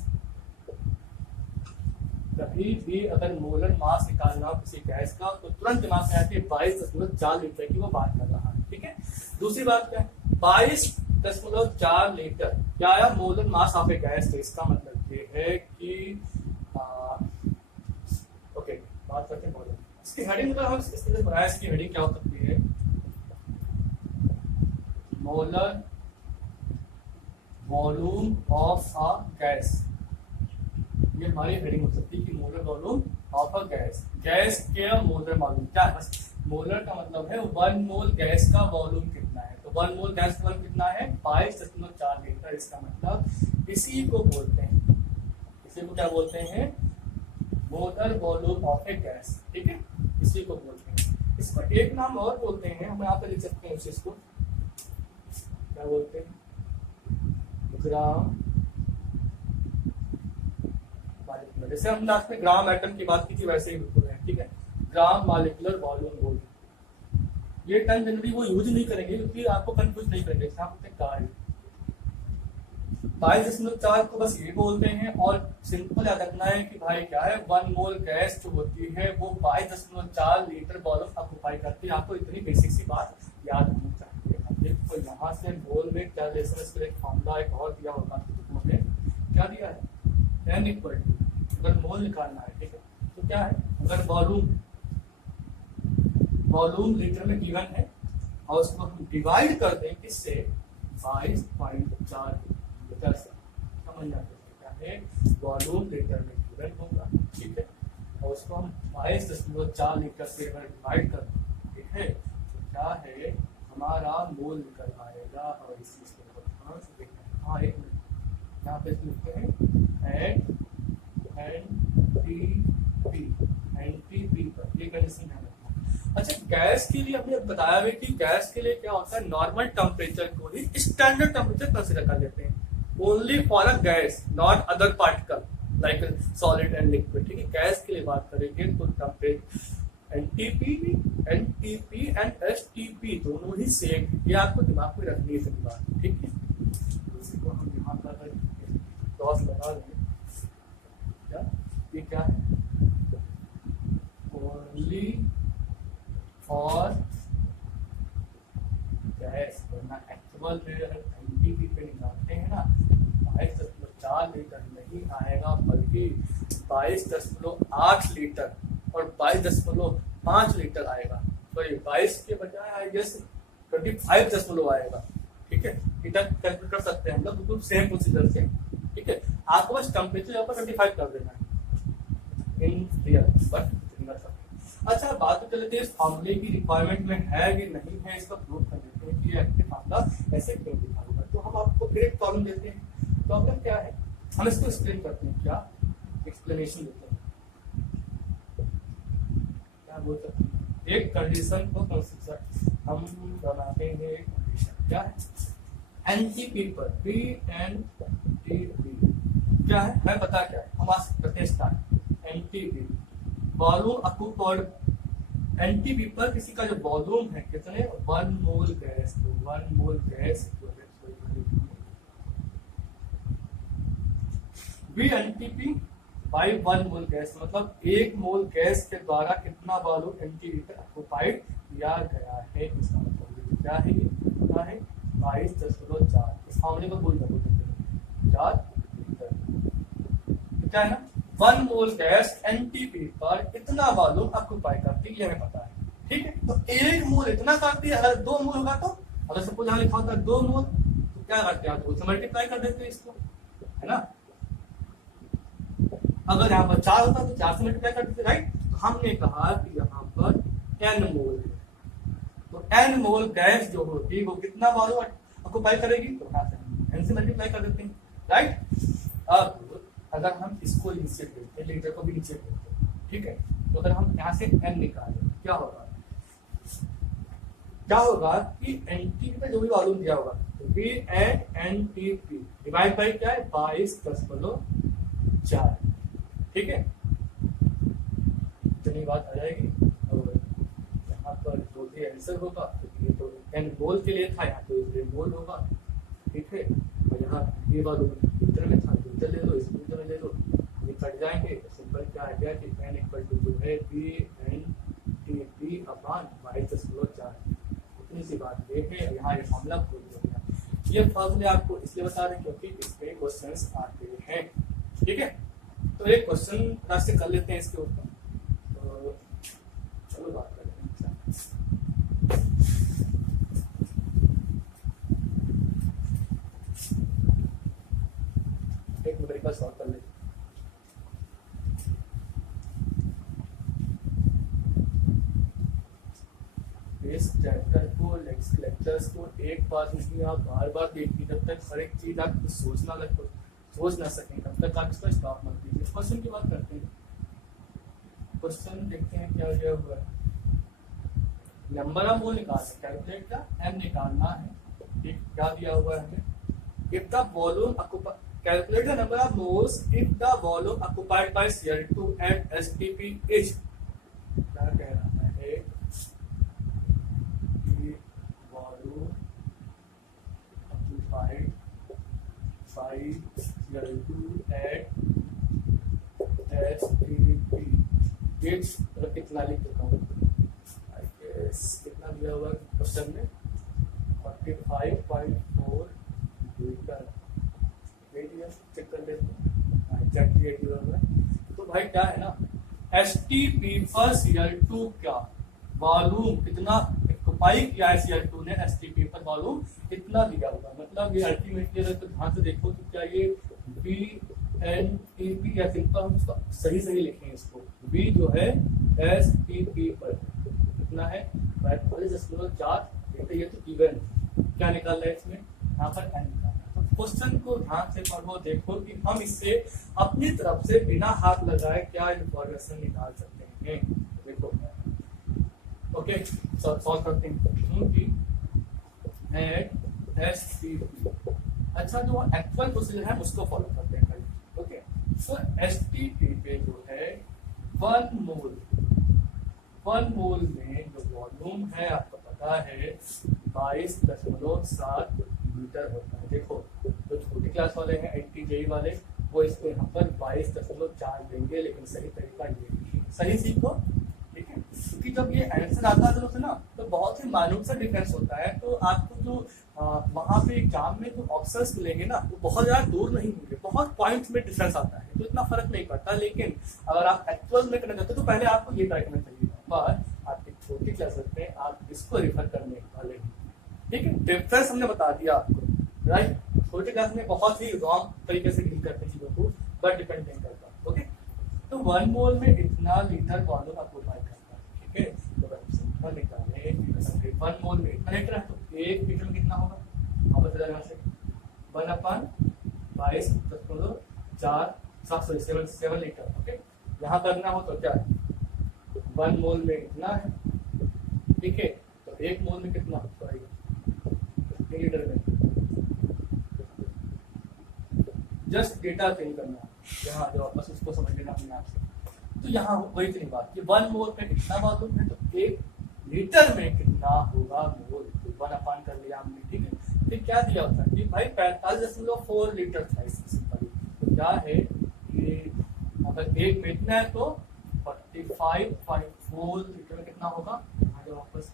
कभी भी अगर मोलर मास निकालना हो किसी गैस का तो तुरंत दिमाग में आती है 22.4 लीटर की वो बात कर रहा है, ठीक है। दूसरी बात क्या है, 22.4 लीटर क्या आया, molar mass of A gas. तो इसका मतलब ये है कि ओके, बात करते हैं मोलर। इसकी हेडिंग अगर हम इस तरह से बनाए, इसकी हेडिंग क्या हो सकती है, molar volume of a gas, ये हमारी हेडिंग हो सकती है कि molar volume of a gas. Gas के मोलर वॉल्यूम क्या है, बस मोलर का मतलब है 1 मोल गैस का वॉल्यूम कितना है, तो 1 मोल गैस का वॉल्यूम कितना है 22.4 लीटर। इसका मतलब इसी को बोलते हैं, इसी को क्या बोलते हैं, molar volume of A gas, ठीक है, इसी को बोलते हैं। इसको एक नाम और बोलते हैं, हम यहाँ पे लिख सकते हैं इसको क्या बोलते हैं, ग्राम, जैसे हम लास्ट में ग्राम एटम की बात की थी वैसे ही बिल्कुल है, ठीक है, ग्राम मॉलिक्यूलर वॉल्यूम बोलते। ये टर्म जनरली वो यूज नहीं करेंगे क्योंकि आपको कंफ्यूज नहीं करेंगे, कार्य 22.4 को बस ये बोलते हैं, और सिंपल याद रखना है कि भाई क्या है, 1 मोल गैस जो होती है वो 22.4 लीटर वॉल्यूम ऑक्युपाई करती है। आपको इतनी बेसिक सी बात याद होनी चाहिए। तो यहाँ से मोल में क्या रिलेशन, इसका एक फॉर्मूला एक और दिया होगा आपको में, क्या दिया है, n इक्वल टू, अगर मोल निकालना है, ठीक है, तो क्या है, अगर वॉल्यूम लीटर में गिवन है और उसको हम डिवाइड कर दें किससे, 22.4 लीटर से, समझ जाते हैं क्या है, वॉल्यूम लीटर में गिवन होगा, ठीक है, और उसको हम 22.4 लीटर से अगर डिवाइड कर दें, ठीक है, तो क्या है हमारा मोल निकल आएगा। और इस चीज को ध्यान से देखना। हाँ एक मिनट, यहाँ पे लिखते हैं एट एनटीपी पर, ये कंडीशन ध्यान रखना। अच्छा गैस के लिए हमने बताया भी कि गैस के लिए क्या होता है, नॉर्मल टेम्परेचर को ही स्टैंडर्ड टेम्परेचर कंसीडर कर लेते हैं। Only for a gas not other particle like solid and liquid. ठीक है, गैस के लिए बात करेंगे तो टेम्परेचर एनटीपी एंड एसटीपी दोनों ही सेम, ये आपको दिमाग में रखनी है सभी बात। ठीक है, इसी को हम यहाँ पर क्रॉस लगा देंगे। क्या ये क्या है, ओनली फॉर गैस, वरना एक्चुअल एनटीपी पे निकालते हैं ना 22.4 लीटर नहीं आएगा, बल्कि 22.8 लीटर और 22.5 लीटर आएगा। तो ये 22 के बजाय आई गेस 25 आएगा। ठीक है, इतना कैलकुलेट कर सकते हैं हम लोग बिल्कुल सेम प्रोसीजर से। ठीक है, आपको बस टेम्परेचर यहाँ पर 25 कर देना है इन रियल, बट कर सकते। अच्छा बात तो चलते हैं इस फॉर्मूले की रिक्वायरमेंट में है कि नहीं है, इसका प्रूव कर देते हैं कि एक्टिव फार्मूला ऐसे क्यों लिखा होगा। तो हम आपको फिर एक प्रॉब्लम देते हैं। प्रॉब्लम क्या है, हम इसको एक्सप्लेन करते हैं। क्या एक्सप्लेनेशन देते हैं, क्या बोल सकते हैं, एक कंडीशन को कंसीडर हम बनाते हैं। कंडीशन क्या है, एनटीपी पर पी एन टी पी क्या है, हमें पता क्या है, हम आज करते हैं start. NTP volume occupied, NTP पर किसी का जो वॉल्यूम है कितने 1 मोल गैस, तो 1 mole gas V NTP by 1 mole gas, मतलब 1 मोल गैस के द्वारा कितना वॉल्यूम एनटीपी पर ऑक्यूपाइड किया गया है। इसका मतलब क्या है, ये कितना है 22.4। इस फॉर्मूले को भूल जाओ 4 क्या है ना, 1 मोल गैस एनटीपी पर इतना वॉल्यूम ऑक्यूपाई करती है, हमें पता है। ठीक है, तो 1 मोल इतना करती है। अगर 2 मोल होगा तो, अगर सपोज यहाँ लिखा होता है 2 मोल, तो क्या करते हैं, 2 से मल्टीप्लाई कर देते हैं इसको, है ना। अगर यहाँ पर 4 होता तो 4 से मल्टीप्लाई कर देते, राइट। तो हमने कहा कि यहाँ पर n मोल है, तो n मोल गैस जो होगी वो कितना वॉल्यूम ऑक्यूपाई करेगी, तो यहाँ से n से मल्टीप्लाई कर देते हैं, राइट। अब अगर हम इसको नीचे देखते हैं, लीटर को भी नीचे देखते हैं, ठीक है, तो अगर हम यहाँ से n निकालें क्या होगा, कि एनटीपी पे जो भी वॉल्यूम दिया होगा तो V at NTP divide by क्या है 22.4। ठीक है, इतनी बात आ जाएगी। और यहाँ पर जो भी आंसर होगा, ये तो n मोल के लिए था, यहाँ तो इसलिए मोल होगा। ठीक है, और यहाँ ये वॉल्यूम लीटर में था, लीटर ले लो, इस लीटर में ले लो, ये कट जाएंगे। सिंपल क्या आ गया कि n इक्वल टू जो है V N T P upon 22.4। इतनी सी बात ये है। यहाँ ये फॉर्मूला भूल गया। ये फॉर्मूले आपको इसलिए बता रहे हैं क्योंकि इसमें क्वेश्चंस आते हैं। ठीक है, तो एक क्वेश्चन रास्ते कर लेते हैं इसके ऊपर। तो चलो बात करते हैं। एक न्यूमेरिकल सॉल्व कर लेते हैं। इस चैप्टर को लेक्चर्स को एक बार नहीं आप बार बार देखिए, जब तक हर एक चीज आप सोच ना सकें तब तक आप इसका स्टॉप मत कीजिए। क्वेश्चन की बात करते हैं। क्वेश्चन देखते हैं क्या दिया हुआ है। नंबर ऑफ मोल निकालना, कैलकुलेट का m निकालना है। ठीक, क्या दिया हुआ है हमें, if the volume calculate the number of moles if the volume occupied by Cl2 at STP is, क्या कह रहा है, volume occupied by Cl2 at STP is, कितना लिख देता हूँ, कितना दिया हुआ क्वेश्चन में 45.4 लीटर। चेक कर लेते हैं एग्जैक्टली ये दिया हुआ है। तो भाई क्या है ना, STP पर Cl2 क्या वॉल्यूम कितना ऑक्युपाई किया है Cl2 ने STP पर वॉल्यूम कितना दिया हुआ, मतलब ये अल्टीमेटली अगर तो ध्यान से देखो तो क्या ये VNTP या सिंपल हम इसको सही लिखेंगे, इसको V जो है STP पर कितना है 45.4 लीटर, ये तो गिवन क्या निकाल रहा है इसमें, यहाँ पर n निकाल रहा है। तो क्वेश्चन को ध्यान से पढ़ो, देखो कि हम इससे अपनी तरफ से बिना हाथ लगाए क्या इंफॉर्मेशन निकाल सकते हैं। देखो ओके सॉल्व करते हैं कि STP, अच्छा जो एक्चुअल प्रोसीजर है उसको फॉलो करते हैं भाई। ओके तो STP पे जो है 1 मोल में जो वॉल्यूम है आपको पता है 22.7 लीटर होता है। देखो जो छोटी क्लास वाले हैं NTJ वाले वो इसको यहाँ पर 22.4 देंगे, लेकिन सही तरीका ये नहीं, सही सीखो ठीक है, क्योंकि जब ये आंसर आता है ना तो बहुत ही मालूम सा डिफरेंस होता है। तो आपको जो वहाँ पे एग्जाम में जो ऑप्शंस मिलेंगे ना वो बहुत ज़्यादा दूर नहीं होंगे, बहुत पॉइंट्स में डिफरेंस आता है तो इतना फर्क नहीं पड़ता। लेकिन अगर आप एक्चुअल में करना चाहते हो तो पहले आपको ये ट्राई करना चाहिए, पर आपकी छोटी क्लासेस में आप इसको रिफर करने वाले हैं, ठीक है। डिफरेंस हमने बता दिया आपको, राइट। छोटे क्लास में बहुत ही रॉन्ग तरीके से डील करते हैं चीज़ों को, बट डिपेंड नहीं करता। ओके तो 1 मोल में इतना लीटर वॉल्यूम आपको फाइंड करना है, ठीक है। तो अगर सिंपल निकालें 1 मोल में इतना लीटर है तो 1 लीटर में कितना होगा, आप बता यहाँ से 1/22.4 लीटर। ओके यहाँ करना हो तो क्या है 1 मोल में इतना है, ठीक है। तो 1 मोल में कितना कितने लीटर में, जस्ट डेटा चेंज करना है यहाँ जो बस उसको समझ लेना अपने आप से। तो यहाँ वही इतनी बात कि 1 मोल में कितना वॉल्यूम है तो 1 लीटर में कितना होगा मोल, तो 1 कर लिया हमने, ठीक है। फिर क्या दिया होता है कि भाई 45.4 लीटर था सिंपल, तो क्या है कि अगर 1 में इतना है तो 45.4 लीटर में कितना होगा, आगे वापस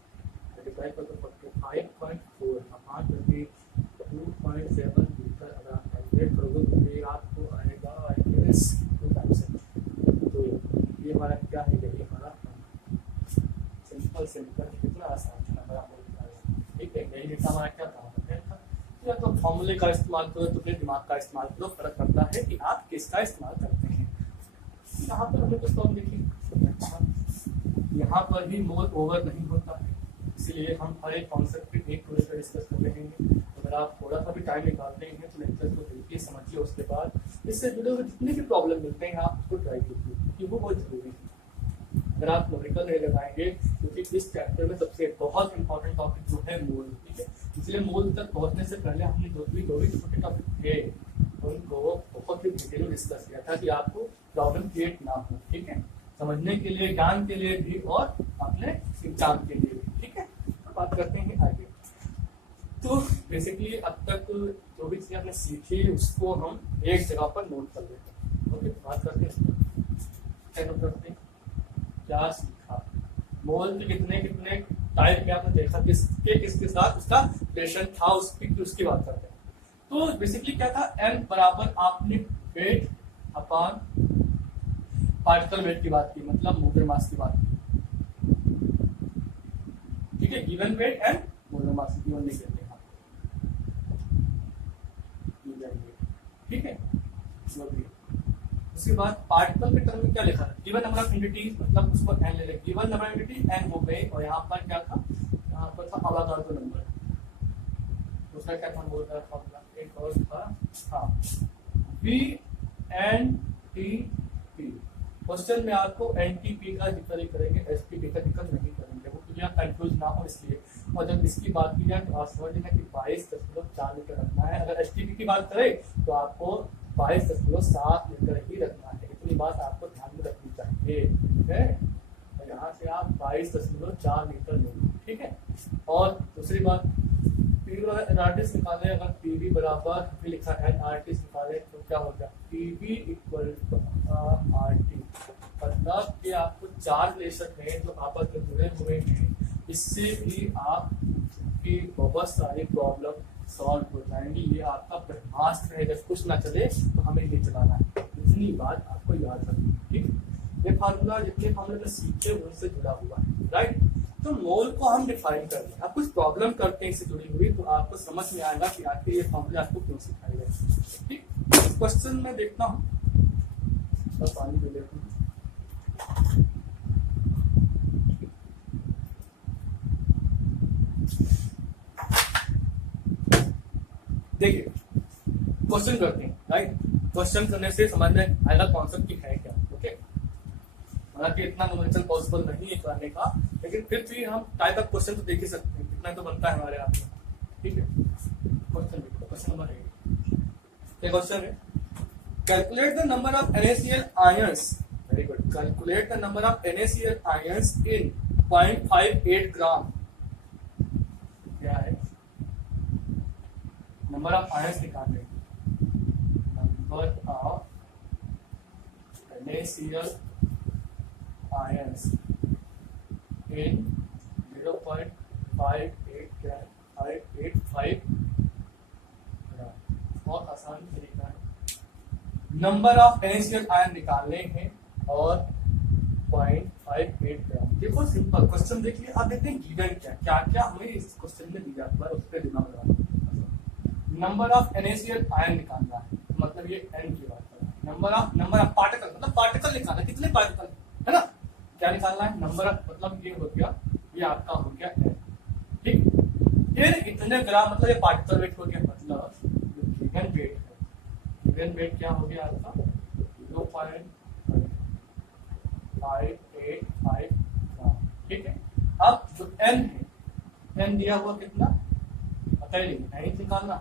45.4 अपान 22.7 लीटर। अगर आप कैलकुलेट करोगे तो ये आपको आएगा आई गेस 2 टाइम्स। तो ये हमारा क्या है, ये हमारा सिंपल कितना आसान है, ठीक है। यही डेटा हमारा क्या था, या तो फॉर्मूले का इस्तेमाल करो तो फिर दिमाग का इस्तेमाल करो, फर्क पड़ता है कि आप किसका इस्तेमाल करते हैं। यहाँ पर हमें कुछ प्रॉब्लम देखिए, अच्छा यहाँ पर भी मोल ओवर नहीं होता है, इसलिए हम हर एक कॉन्सेप्ट पे एक पूरे पर डिस्कस कर रहेंगे। अगर आप थोड़ा सा भी टाइम निकालते हैं तो लेक्चर को देखिए, समझिए, उसके बाद इससे जुड़े हुए जितने भी प्रॉब्लम मिलते हैं आप उसको ट्राई कीजिए, क्योंकि वो बहुत जरूरी है। अगर आप न्यूमेरिकल नहीं लगाएंगे क्योंकि इस चैप्टर में सबसे बहुत इंपॉर्टेंट टॉपिक जो है मोल, ठीक है। इसलिए मोल तक पहुंचने से पहले हमने जो भी छोटे टॉपिक थे उनको बहुत ही डिटेल में डिस्कस किया था कि आपको प्रॉब्लम क्रिएट ना हो, ठीक है, समझने के लिए, ज्ञान के लिए भी और अपने एग्जाम के लिए भी, ठीक है। तो बात करते हैं आगे। तो बेसिकली अब तक जो भी चीज़ें हमने सीखी उसको हम एक जगह पर नोट कर लेते हैं। ओके बात करते हैं, क्या नोट करते हैं, क्या सीखा, मोल के कितने कितने टाइप में आपने देखा, किसके साथ उसका रिलेशन था, उसकी बात करते हैं। तो बेसिकली क्या था, m बराबर आपने वेट अपान पार्टिकल वेट की बात की, मतलब मोलर मास की बात की, ठीक है। Given weight and molar mass given नहीं कहते हैं, ठीक है। उसके बाद पार्टिकल के टर्म में क्या लिखा है, गिवन नंबर ऑफ एंटिटीज, मतलब उसको n ले लें, given number of entity n हो गई, और यहाँ पर क्या था, यहाँ पर था अवागाद्रो नंबर, दूसरा क्या था बोल रहा फॉर्मूला, एक और था हाँ VNTP। क्वेश्चन में आपको NTP का जिक्र करेंगे, STP का जिक्र नहीं करेंगे, वो क्योंकि आप कंफ्यूज ना हो इसलिए। और जब इसकी बात की जाए तो आप समझ लेना कि 22.4 लीटर रखना है। अगर STP की बात करें तो आपको 22.7 लीटर ही रखना है, इतनी बात आपको ध्यान में रखनी चाहिए, ठीक है। और यहाँ से आप 22.4 लीटर लेंगे, ठीक है। और दूसरी बात एनआरटीज निकाले, अगर पीवी बराबर भी लिखा है एनआरटीज निकाले तो क्या हो गया, पीवी इक्वल टू आरटी, मतलब कि आपको 4 रिलेशन है जो आपस में जुड़े हुए हैं, इससे भी आपकी बहुत सारी प्रॉब्लम सॉल्व हो जाएंगी। ये आपका ब्रह्मास्त्र है, जब कुछ ना चले तो हमें ये चलाना है, इतनी बात आपको याद रखनी है, ठीक। ये फार्मूला जितने फार्मूले में सीखे उनसे जुड़ा हुआ है, राइट। तो मोल को हम डिफाइन कर लें, अब कुछ प्रॉब्लम करते हैं इससे जुड़ी हुई तो आपको समझ में आएगा कि आखिर ये फार्मूले आपको क्यों सिखाए गए, ठीक। क्वेश्चन में देखता हूँ, पानी दे देता हूँ। देखिए क्वेश्चन करते हैं, राइट। क्वेश्चन करने से समझ में आएगा कॉन्सेप्ट की है क्या, ओके। हालांकि इतना न्यूमेरिकल पॉसिबल नहीं है करने का, लेकिन फिर भी हम टाइप ऑफ क्वेश्चन तो देख ही सकते हैं, इतना तो बनता है हमारे हाथ में, ठीक है। क्वेश्चन देखो, क्वेश्चन नंबर 8 ये क्वेश्चन है, calculate the number of NaCl ions, very good, calculate the number of NaCl ions in 0.58 ग्राम। क्या है, नंबर ऑफ आयंस निकालने, number of NaCl ions in 0.585 बहुत आसान तरीका है, नंबर ऑफ NaCl आयन निकालने हैं और 0.58 ग्राम। देखो सिंपल क्वेश्चन देखिए, आप देखते हैं गिवन क्या क्या हमें इस क्वेश्चन में दी जाती है, उस पर दिमाग लगाना। नंबर ऑफ NaCl आयन निकालना है, मतलब ये n की बात कर रहा है। नंबर ऑफ पार्टिकल, मतलब पार्टिकल निकालना, कितने पार्टिकल है ना, क्या निकालना है, नंबर ऑफ, मतलब ये हो गया, ये आपका हो गया n, ठीक। फिर इतने ग्राम, मतलब ये पार्टिकल वेट हो गया, मतलब गिवन वेट है, गिवन वेट क्या हो गया आपका 0.585 ग्राम, ठीक है। अब जो n है, n दिया हुआ कितना बताइए, नहीं निकालना।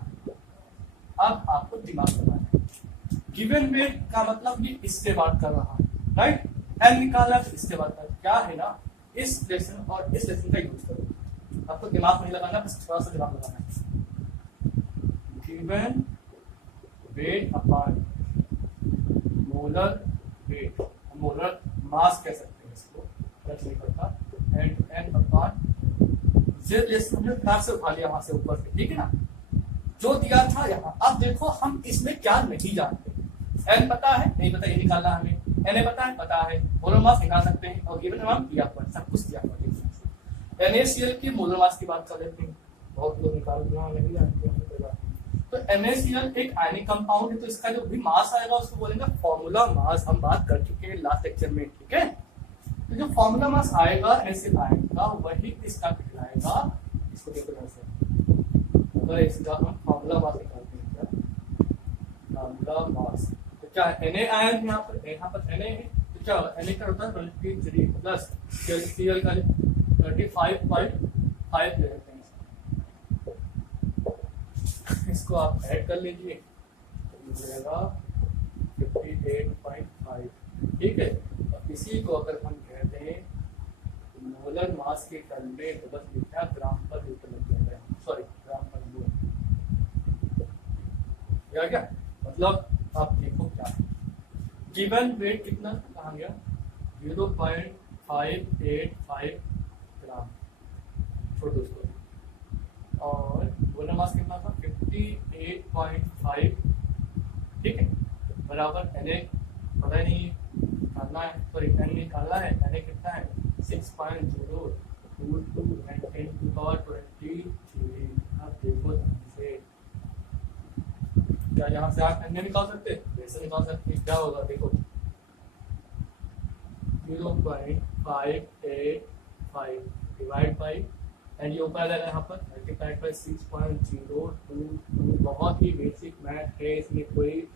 अब आपको दिमाग लगाना है, गिवन वेट का मतलब ये इससे बात कर रहा है, राइट। n निकालना तो इससे बात कर, क्या है ना, इस लेसन और इस लेसन का यूज करो, आपको दिमाग नहीं लगाना, बस थोड़ा सा दिमाग लगाना है। Given weight upon molar weight, molar mass कह सकते हैं इसको, फर्क नहीं पड़ता, and n upon Z lesson हमने फटाक से उठा लिया वहां से ऊपर से, ठीक है ना, जो दिया था यहाँ। अब देखो हम इसमें क्या नहीं जानते, n पता है नहीं पता, ये निकालना हमें, na पता है, मोलर मास निकाल सकते हैं, और गिवन अमाउंट दिया हुआ, सब कुछ दिया हुआ। NaCl की मोलर मास की बात कर लेते हैं, बहुत लोग निकालना नहीं जानते हैं, तो NaCl एक आयनिक कंपाउंड है, तो इसका जो भी मास आएगा उसको बोलेंगे फॉर्मूला मास, हम बात कर चुके हैं लास्ट लेक्चर में, ठीक है। तो जो फॉर्मूला मास आएगा NaCl आयन का, वही इसका कहलाएगा, इसको देखो ऐसे, अगर इसका हम फॉर्मूला मास निकालते हैं, क्या फॉर्मूला मास, तो क्या है, Na आयन यहाँ पर Na है, तो क्या Na का होता है 23 प्लस Cl का 35.5 ले लेते हैं, इसको आप ऐड कर लीजिए तो मिलेगा 58.5, ठीक है। और इसी को अगर हम कहते हैं मोलर मास के टर्म में, तो बस लिखना ग्राम पर लीटर लग जाएगा, सॉरी ग्राम पर मोल, क्या मतलब आप देखो क्या गिवन वेट कितना कहा गया 0.585 ग्राम, छोड़ दो इसको, और मोलर मास कितना था 58.5, ठीक है, बराबर Na पता नहीं निकालना है, सॉरी n निकालना है, Na कितना है 6.022 and 10 to the power 23। अब देखो से क्या यहाँ से आप Na निकाल सकते हैं, वैसे निकाल सकते हैं, क्या होगा देखो 0.585 डिवाइड बाई, एंड ये ऊपर आ जाएगा यहाँ पर मल्टीप्लाइड बाई 6.022, बहुत ही बेसिक मैथ है, इसमें कोई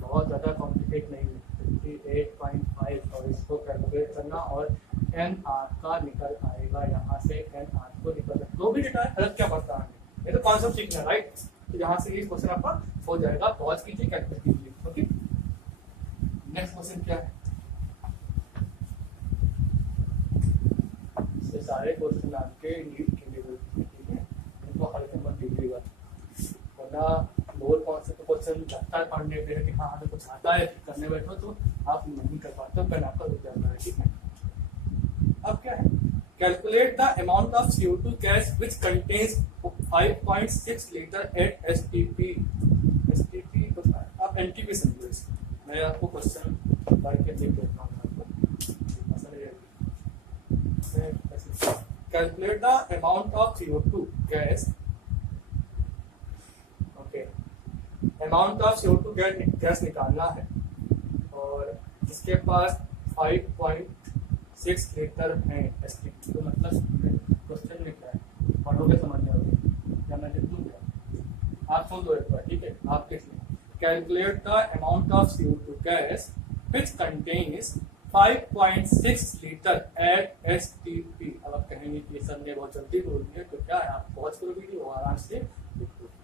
बहुत ज़्यादा कॉम्प्लिकेट नहीं है, 58.5, और इसको कैलकुलेट करना, और एन आर का निकल आएगा यहाँ से, एन आर को निकल, जो भी डेटा है अलग क्या पड़ता है, ये तो कॉन्सेप्ट सीखना है, राइट। तो यहाँ से ये क्वेश्चन आपका हो जाएगा, पॉज कीजिए, कैलकुलेट कीजिए, ओके। नेक्स्ट क्वेश्चन क्या है, ये सारे क्वेश्चन आपके नीट के लेवल के, ठीक है, इनको हल्के मत दीजिएगा, वरना लोअर कॉन्सेप्ट क्वेश्चन लगता है पढ़ने पे कि हाँ हमें कुछ आता है, करने बैठो तो आप नहीं कर पाते हो, पेन आपका रुक जाता है, ठीक है। अब क्या है, calculate the amount of CO2 gas which contains 5.6 litre at STP, तो आप NTP समझो इसको, मैं आपको क्वेश्चन पढ़ के देख देता हूँ आपको, calculate the amount of CO2 gas, okay, amount of CO2 gas निकालना है, और जिसके पास 5.6 लीटर है STP, तो मतलब क्वेश्चन में क्या है, पढ़ोगे समझ जाओगे, क्या मैं लिख दूँ क्या, आप सुन लो एक बार, ठीक है, आप लिख लें, calculate the amount of CO2 gas which contains 5.6 litre at STP। अब आप कहेंगे कि सर ने बहुत जल्दी बोल दिया, तो क्या है, आप पहुंच करो वीडियो आराम से,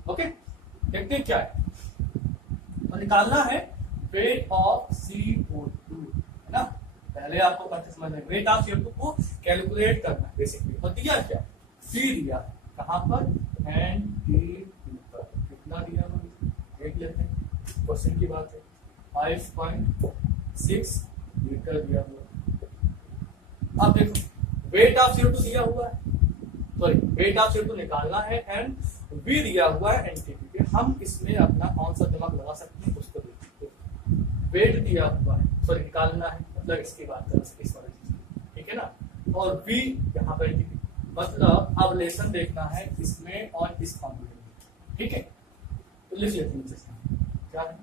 ओके। देखते हैं क्या है, तो निकालना है वेट ऑफ CO2, है ना। पहले आपको पता समझना है, वेट ऑफ CO2 को कैलकुलेट करना है बेसिकली। और दिया क्या, C दिया, कहाँ पर, NTP पर। कितना दिया वो देख लेते हैं, क्वेश्चन की बात है। 5.6 लीटर दिया हुआ। अब देखो वेट ऑफ CO2 दिया हुआ है, सॉरी वेट ऑफ CO2 निकालना है, एंड V दिया हुआ है NTP पे। हम इसमें अपना कौन सा दिमाग लगा सकते हैं उसको देखते हैं। वेट दिया हुआ है, सॉरी निकालना है, मतलब इसकी बात करें इस वाले चीज, ठीक है ना। और V यहाँ पर NTP, मतलब अब लेसन देखना है इसमें और इस फॉर्मूले में, ठीक है। तो लिख लेते हैं क्या है,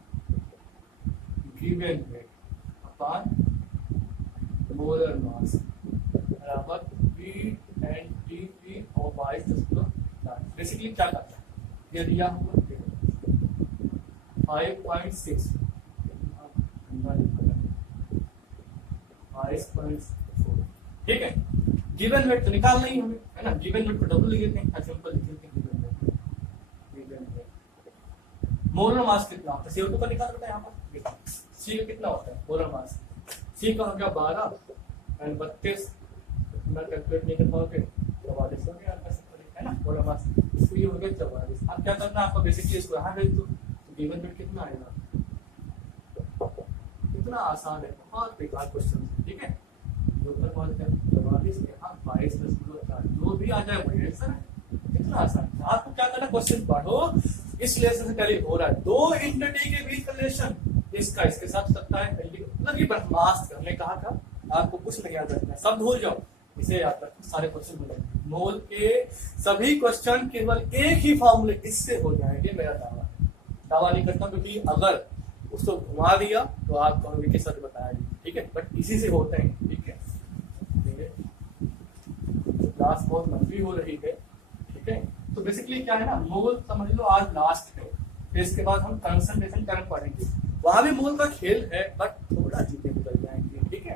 given weight upon molar mass बराबर VNTP और 22.4। बेसिकली क्या करता है, ये दिया हुआ 5.6 ठीक है। गिवन वेट तो निकालना ही हमें, है ना। गिवन वेट को डब्ल्यू लिख लेते हैं, सिंपल लिख लेते हैं गिवन वेट। मोलर मास कितना होता है, CO2 का निकाल रखा है यहाँ पर, C का कितना होता है मोलर मास, C का हो गया 12 एंड 32, मैं कैलकुलेट नहीं कर पाओगे 44 हो गया, है ना मोलर मास। तो ये हो गया 44। अब क्या करना है आपको, बेसिकली इसको यहाँ भेज दो, गिवन वेट कितना आएगा, कितना आसान है, बहुत बेकार क्वेश्चन, ठीक है। ऊपर पहुंच गया 44, यहाँ 22.4, जो भी आ जाए बढ़िया आंसर है, कितना आसान है। आपको क्या करना, क्वेश्चन पढ़ो, इस लेसन से पहले हो रहा है, दो एंटिटी के बीच का रिलेशन, इसका इसके साथ सकता है, मतलब ये ब्रह्मास्त्र हमने कहा था, आपको कुछ नहीं याद रखना, सब भूल जाओ, इसे याद रखो, सारे क्वेश्चन भूल जाएंगे। मोल के सभी क्वेश्चन केवल एक ही फॉर्मूले इससे हो जाएंगे, मेरा दावा है। दावा नहीं करता क्योंकि अगर उसको घुमा दिया तो आप कहोगे कि सच बताया नहीं, ठीक है, बट इसी से होते हैं, ठीक है। क्लास बहुत लंबी हो रही है, ठीक है। तो बेसिकली क्या है ना, मोल समझ लो आज लास्ट है, फिर इसके बाद हम कंसंट्रेशन टर्म पढ़ेंगे, वहां भी मोल का खेल है, बट थोड़ा चीजें बदल जाएंगे, ठीक है।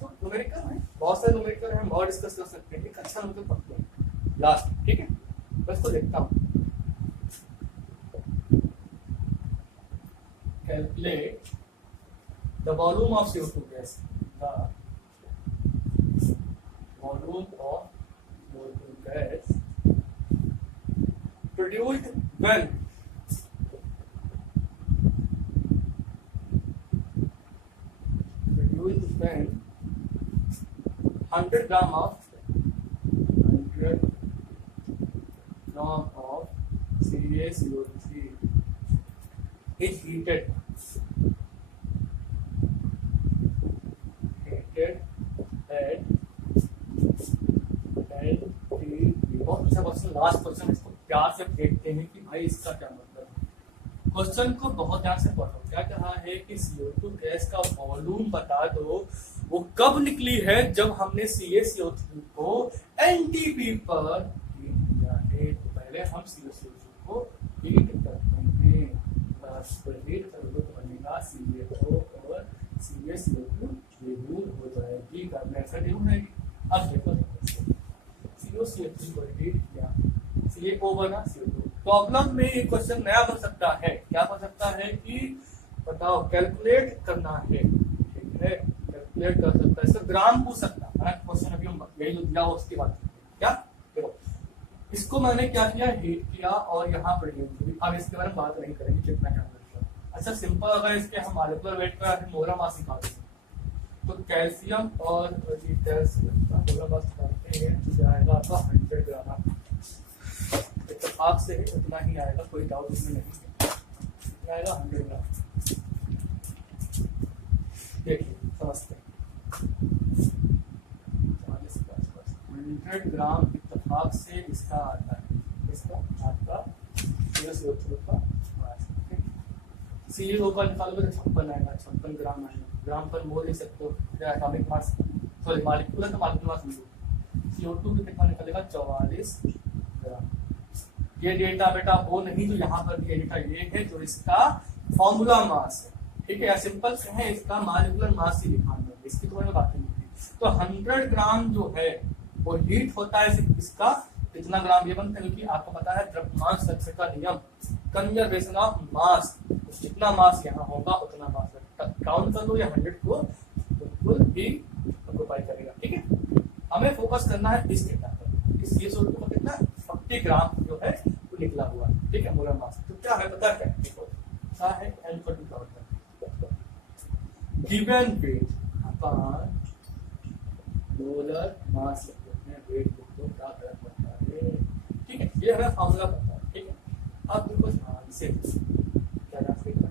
तो न्यूमेरिकल है, बहुत सारे न्यूमेरिकल है, हम और डिस्कस कर सकते हैं, एक अच्छा न्यूमेरिकल पढ़ते हैं लास्ट, ठीक है। बस तो देखता हूँ, calculate the volume of CO2 gas, the volume of CO2 gas produced when produced when 100 gram of CaCO3 is heated at बहुत अच्छा क्वेश्चन, लास्ट क्वेश्चन, इसको प्यार से देखते हैं कि भाई इसका क्या मतलब है। क्वेश्चन को बहुत ध्यान से पढ़ो, क्या कहा है कि CO2 गैस का वॉल्यूम बता दो, वो कब निकली है, जब हमने CaCO3 को NTP पर हीट किया है। तो पहले हम CaCO3 को हीट करते हैं, बस हीट करोगे तो बनेगा CaO और CaCO2 रिमूव हो जाएगी, करने ऐसा नहीं होगी। अब देखो CaCO3 को हीट किया, CaO बना CO2। प्रॉब्लम में एक क्वेश्चन नया बन सकता है, क्या बन सकता है कि बताओ कैलकुलेट करना है, ठीक है, कैलकुलेट कर सकता है, इसका ग्राम पूछ सकता है क्वेश्चन, अभी हम यही दिया हो उसकी बात क्या। देखो इसको मैंने क्या किया, हीट किया और यहाँ पर अब इसके बारे में बात नहीं करेंगे कितना क्या करेगा। अच्छा सिंपल, अगर इसके हम मॉलिक्यूलर वेट पर मोलर मास निकालते हैं, तो कैल्शियम और कैल्शियम का मोलर मास निकालते हैं, तो जाएगा आपका 100 ग्राम, इत्तेफाक से उतना ही आएगा, कोई डाउट इसमें नहीं है, आएगा 100 ग्राम। देखिए समझते हैं, 100 ग्राम इत्तेफाक से इसका आता है, इसका आपका CO2 का CO का निकालोगे तो 56 आएगा, 56 ग्राम आएगा। ग्राम पर मोल लिख सकते हो, एटॉमिक मास, सॉरी मॉलिक्यूलर तो मॉलिक्यूलर मास लिखो। CO2 भी कितना निकलेगा, 44 ग्राम। ये डेटा बेटा वो नहीं जो यहाँ पर ये डेटा ये है जो इसका फॉर्मूला मास है, ठीक है, सिंपल से है, इसका मॉलिक्यूलर मास ही लिखा है, इसकी थोड़ी बातें नहीं। तो 100 ग्राम जो है वो हीट होता है इसका कितना ग्राम ये बनता है, क्योंकि आपको पता है द्रव्यमान संरक्षण का नियम, कंजर्वेशन ऑफ मास, जितना मास यहाँ होगा उतना मास काउंट कर लो या 100 को बिल्कुल भी ऑक्यूपाई करेगा, ठीक है। हमें फोकस करना है इस डेटा पर, इस ये सोल्यूशन को कितना 40 ग्राम जो है वो निकला हुआ है, ठीक है, मोलर मास। तो क्या है पता क्या देखो, क्या है एल पर given weight upon molar mass weight को क्या फर्क पड़ता है, ठीक है, ये हमें फॉर्मूला पता है, ठीक है। अब देखो ध्यान से क्या रखेगा,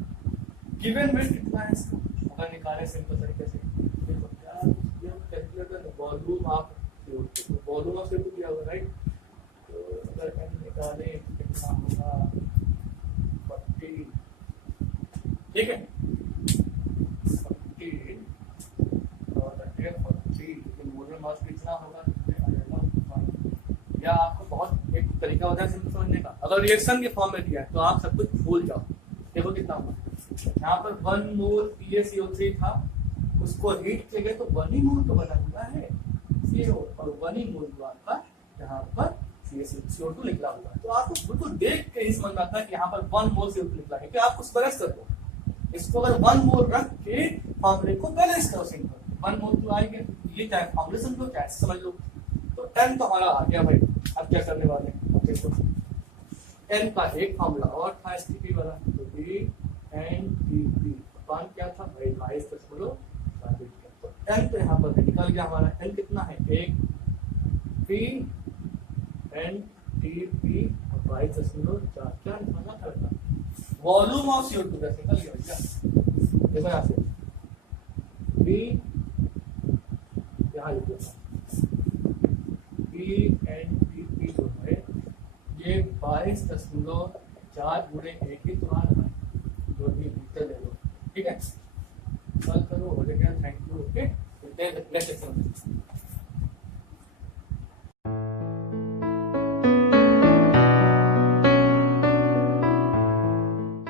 गिवन वेट कितना है इसका अगर निकाले सिंपल तरीके से, देखो क्या ये calculator volume of fluid, volume of fluid दिया हुआ राइट, तो अगर एन निकाले कितना होगा 40, ठीक है, 40 और 40 मोलर मास कितना होगा, या आपको बहुत एक तरीका होता है सिंपल समझने का, अगर रिएक्शन के फॉर्म में दिया है तो आप सब कुछ भूल जाओ। देखो कितना हुआ, यहाँ पर 1 मोल PaCO3 था, उसको हीट किया गया तो 1 ही मोल तो बना हुआ है CO और 1 ही मोल जो आपका यहाँ पर CO2 निकला हुआ है। तो आपको बिल्कुल देख के ही समझ में आता है कि यहाँ पर 1 मोल CO2 निकला है, कि आप उस बैलेंस कर दो, इसको अगर 1 मोल रख के फॉर्मूले को बैलेंस करो सिंपल, 1 मोल तो आएंगे, ये चाहे फॉर्मूले समझो चाहे समझ लो। तो n तो हमारा आ गया भाई, अब क्या करने वाले हैं देखो, n का एक फॉर्मूला और था एसटीपी वाला, तो V N T P upon क्या था भाई 22.4, तो n तो यहाँ पर निकल गया हमारा, n कितना है 1 पी एन टी पी और 22.4, क्या निकालना था, वॉल्यूम ऑफ CO2 का निकल गया भैया, देखो यहाँ से बी यहाँ लिख दो PNPP जो है ये 22.4 गुणे 1 ही तो आ रहा है, जो भी लीटर ले लो, ठीक है, सॉल्व करो हो गया, thank you, okay, next section में।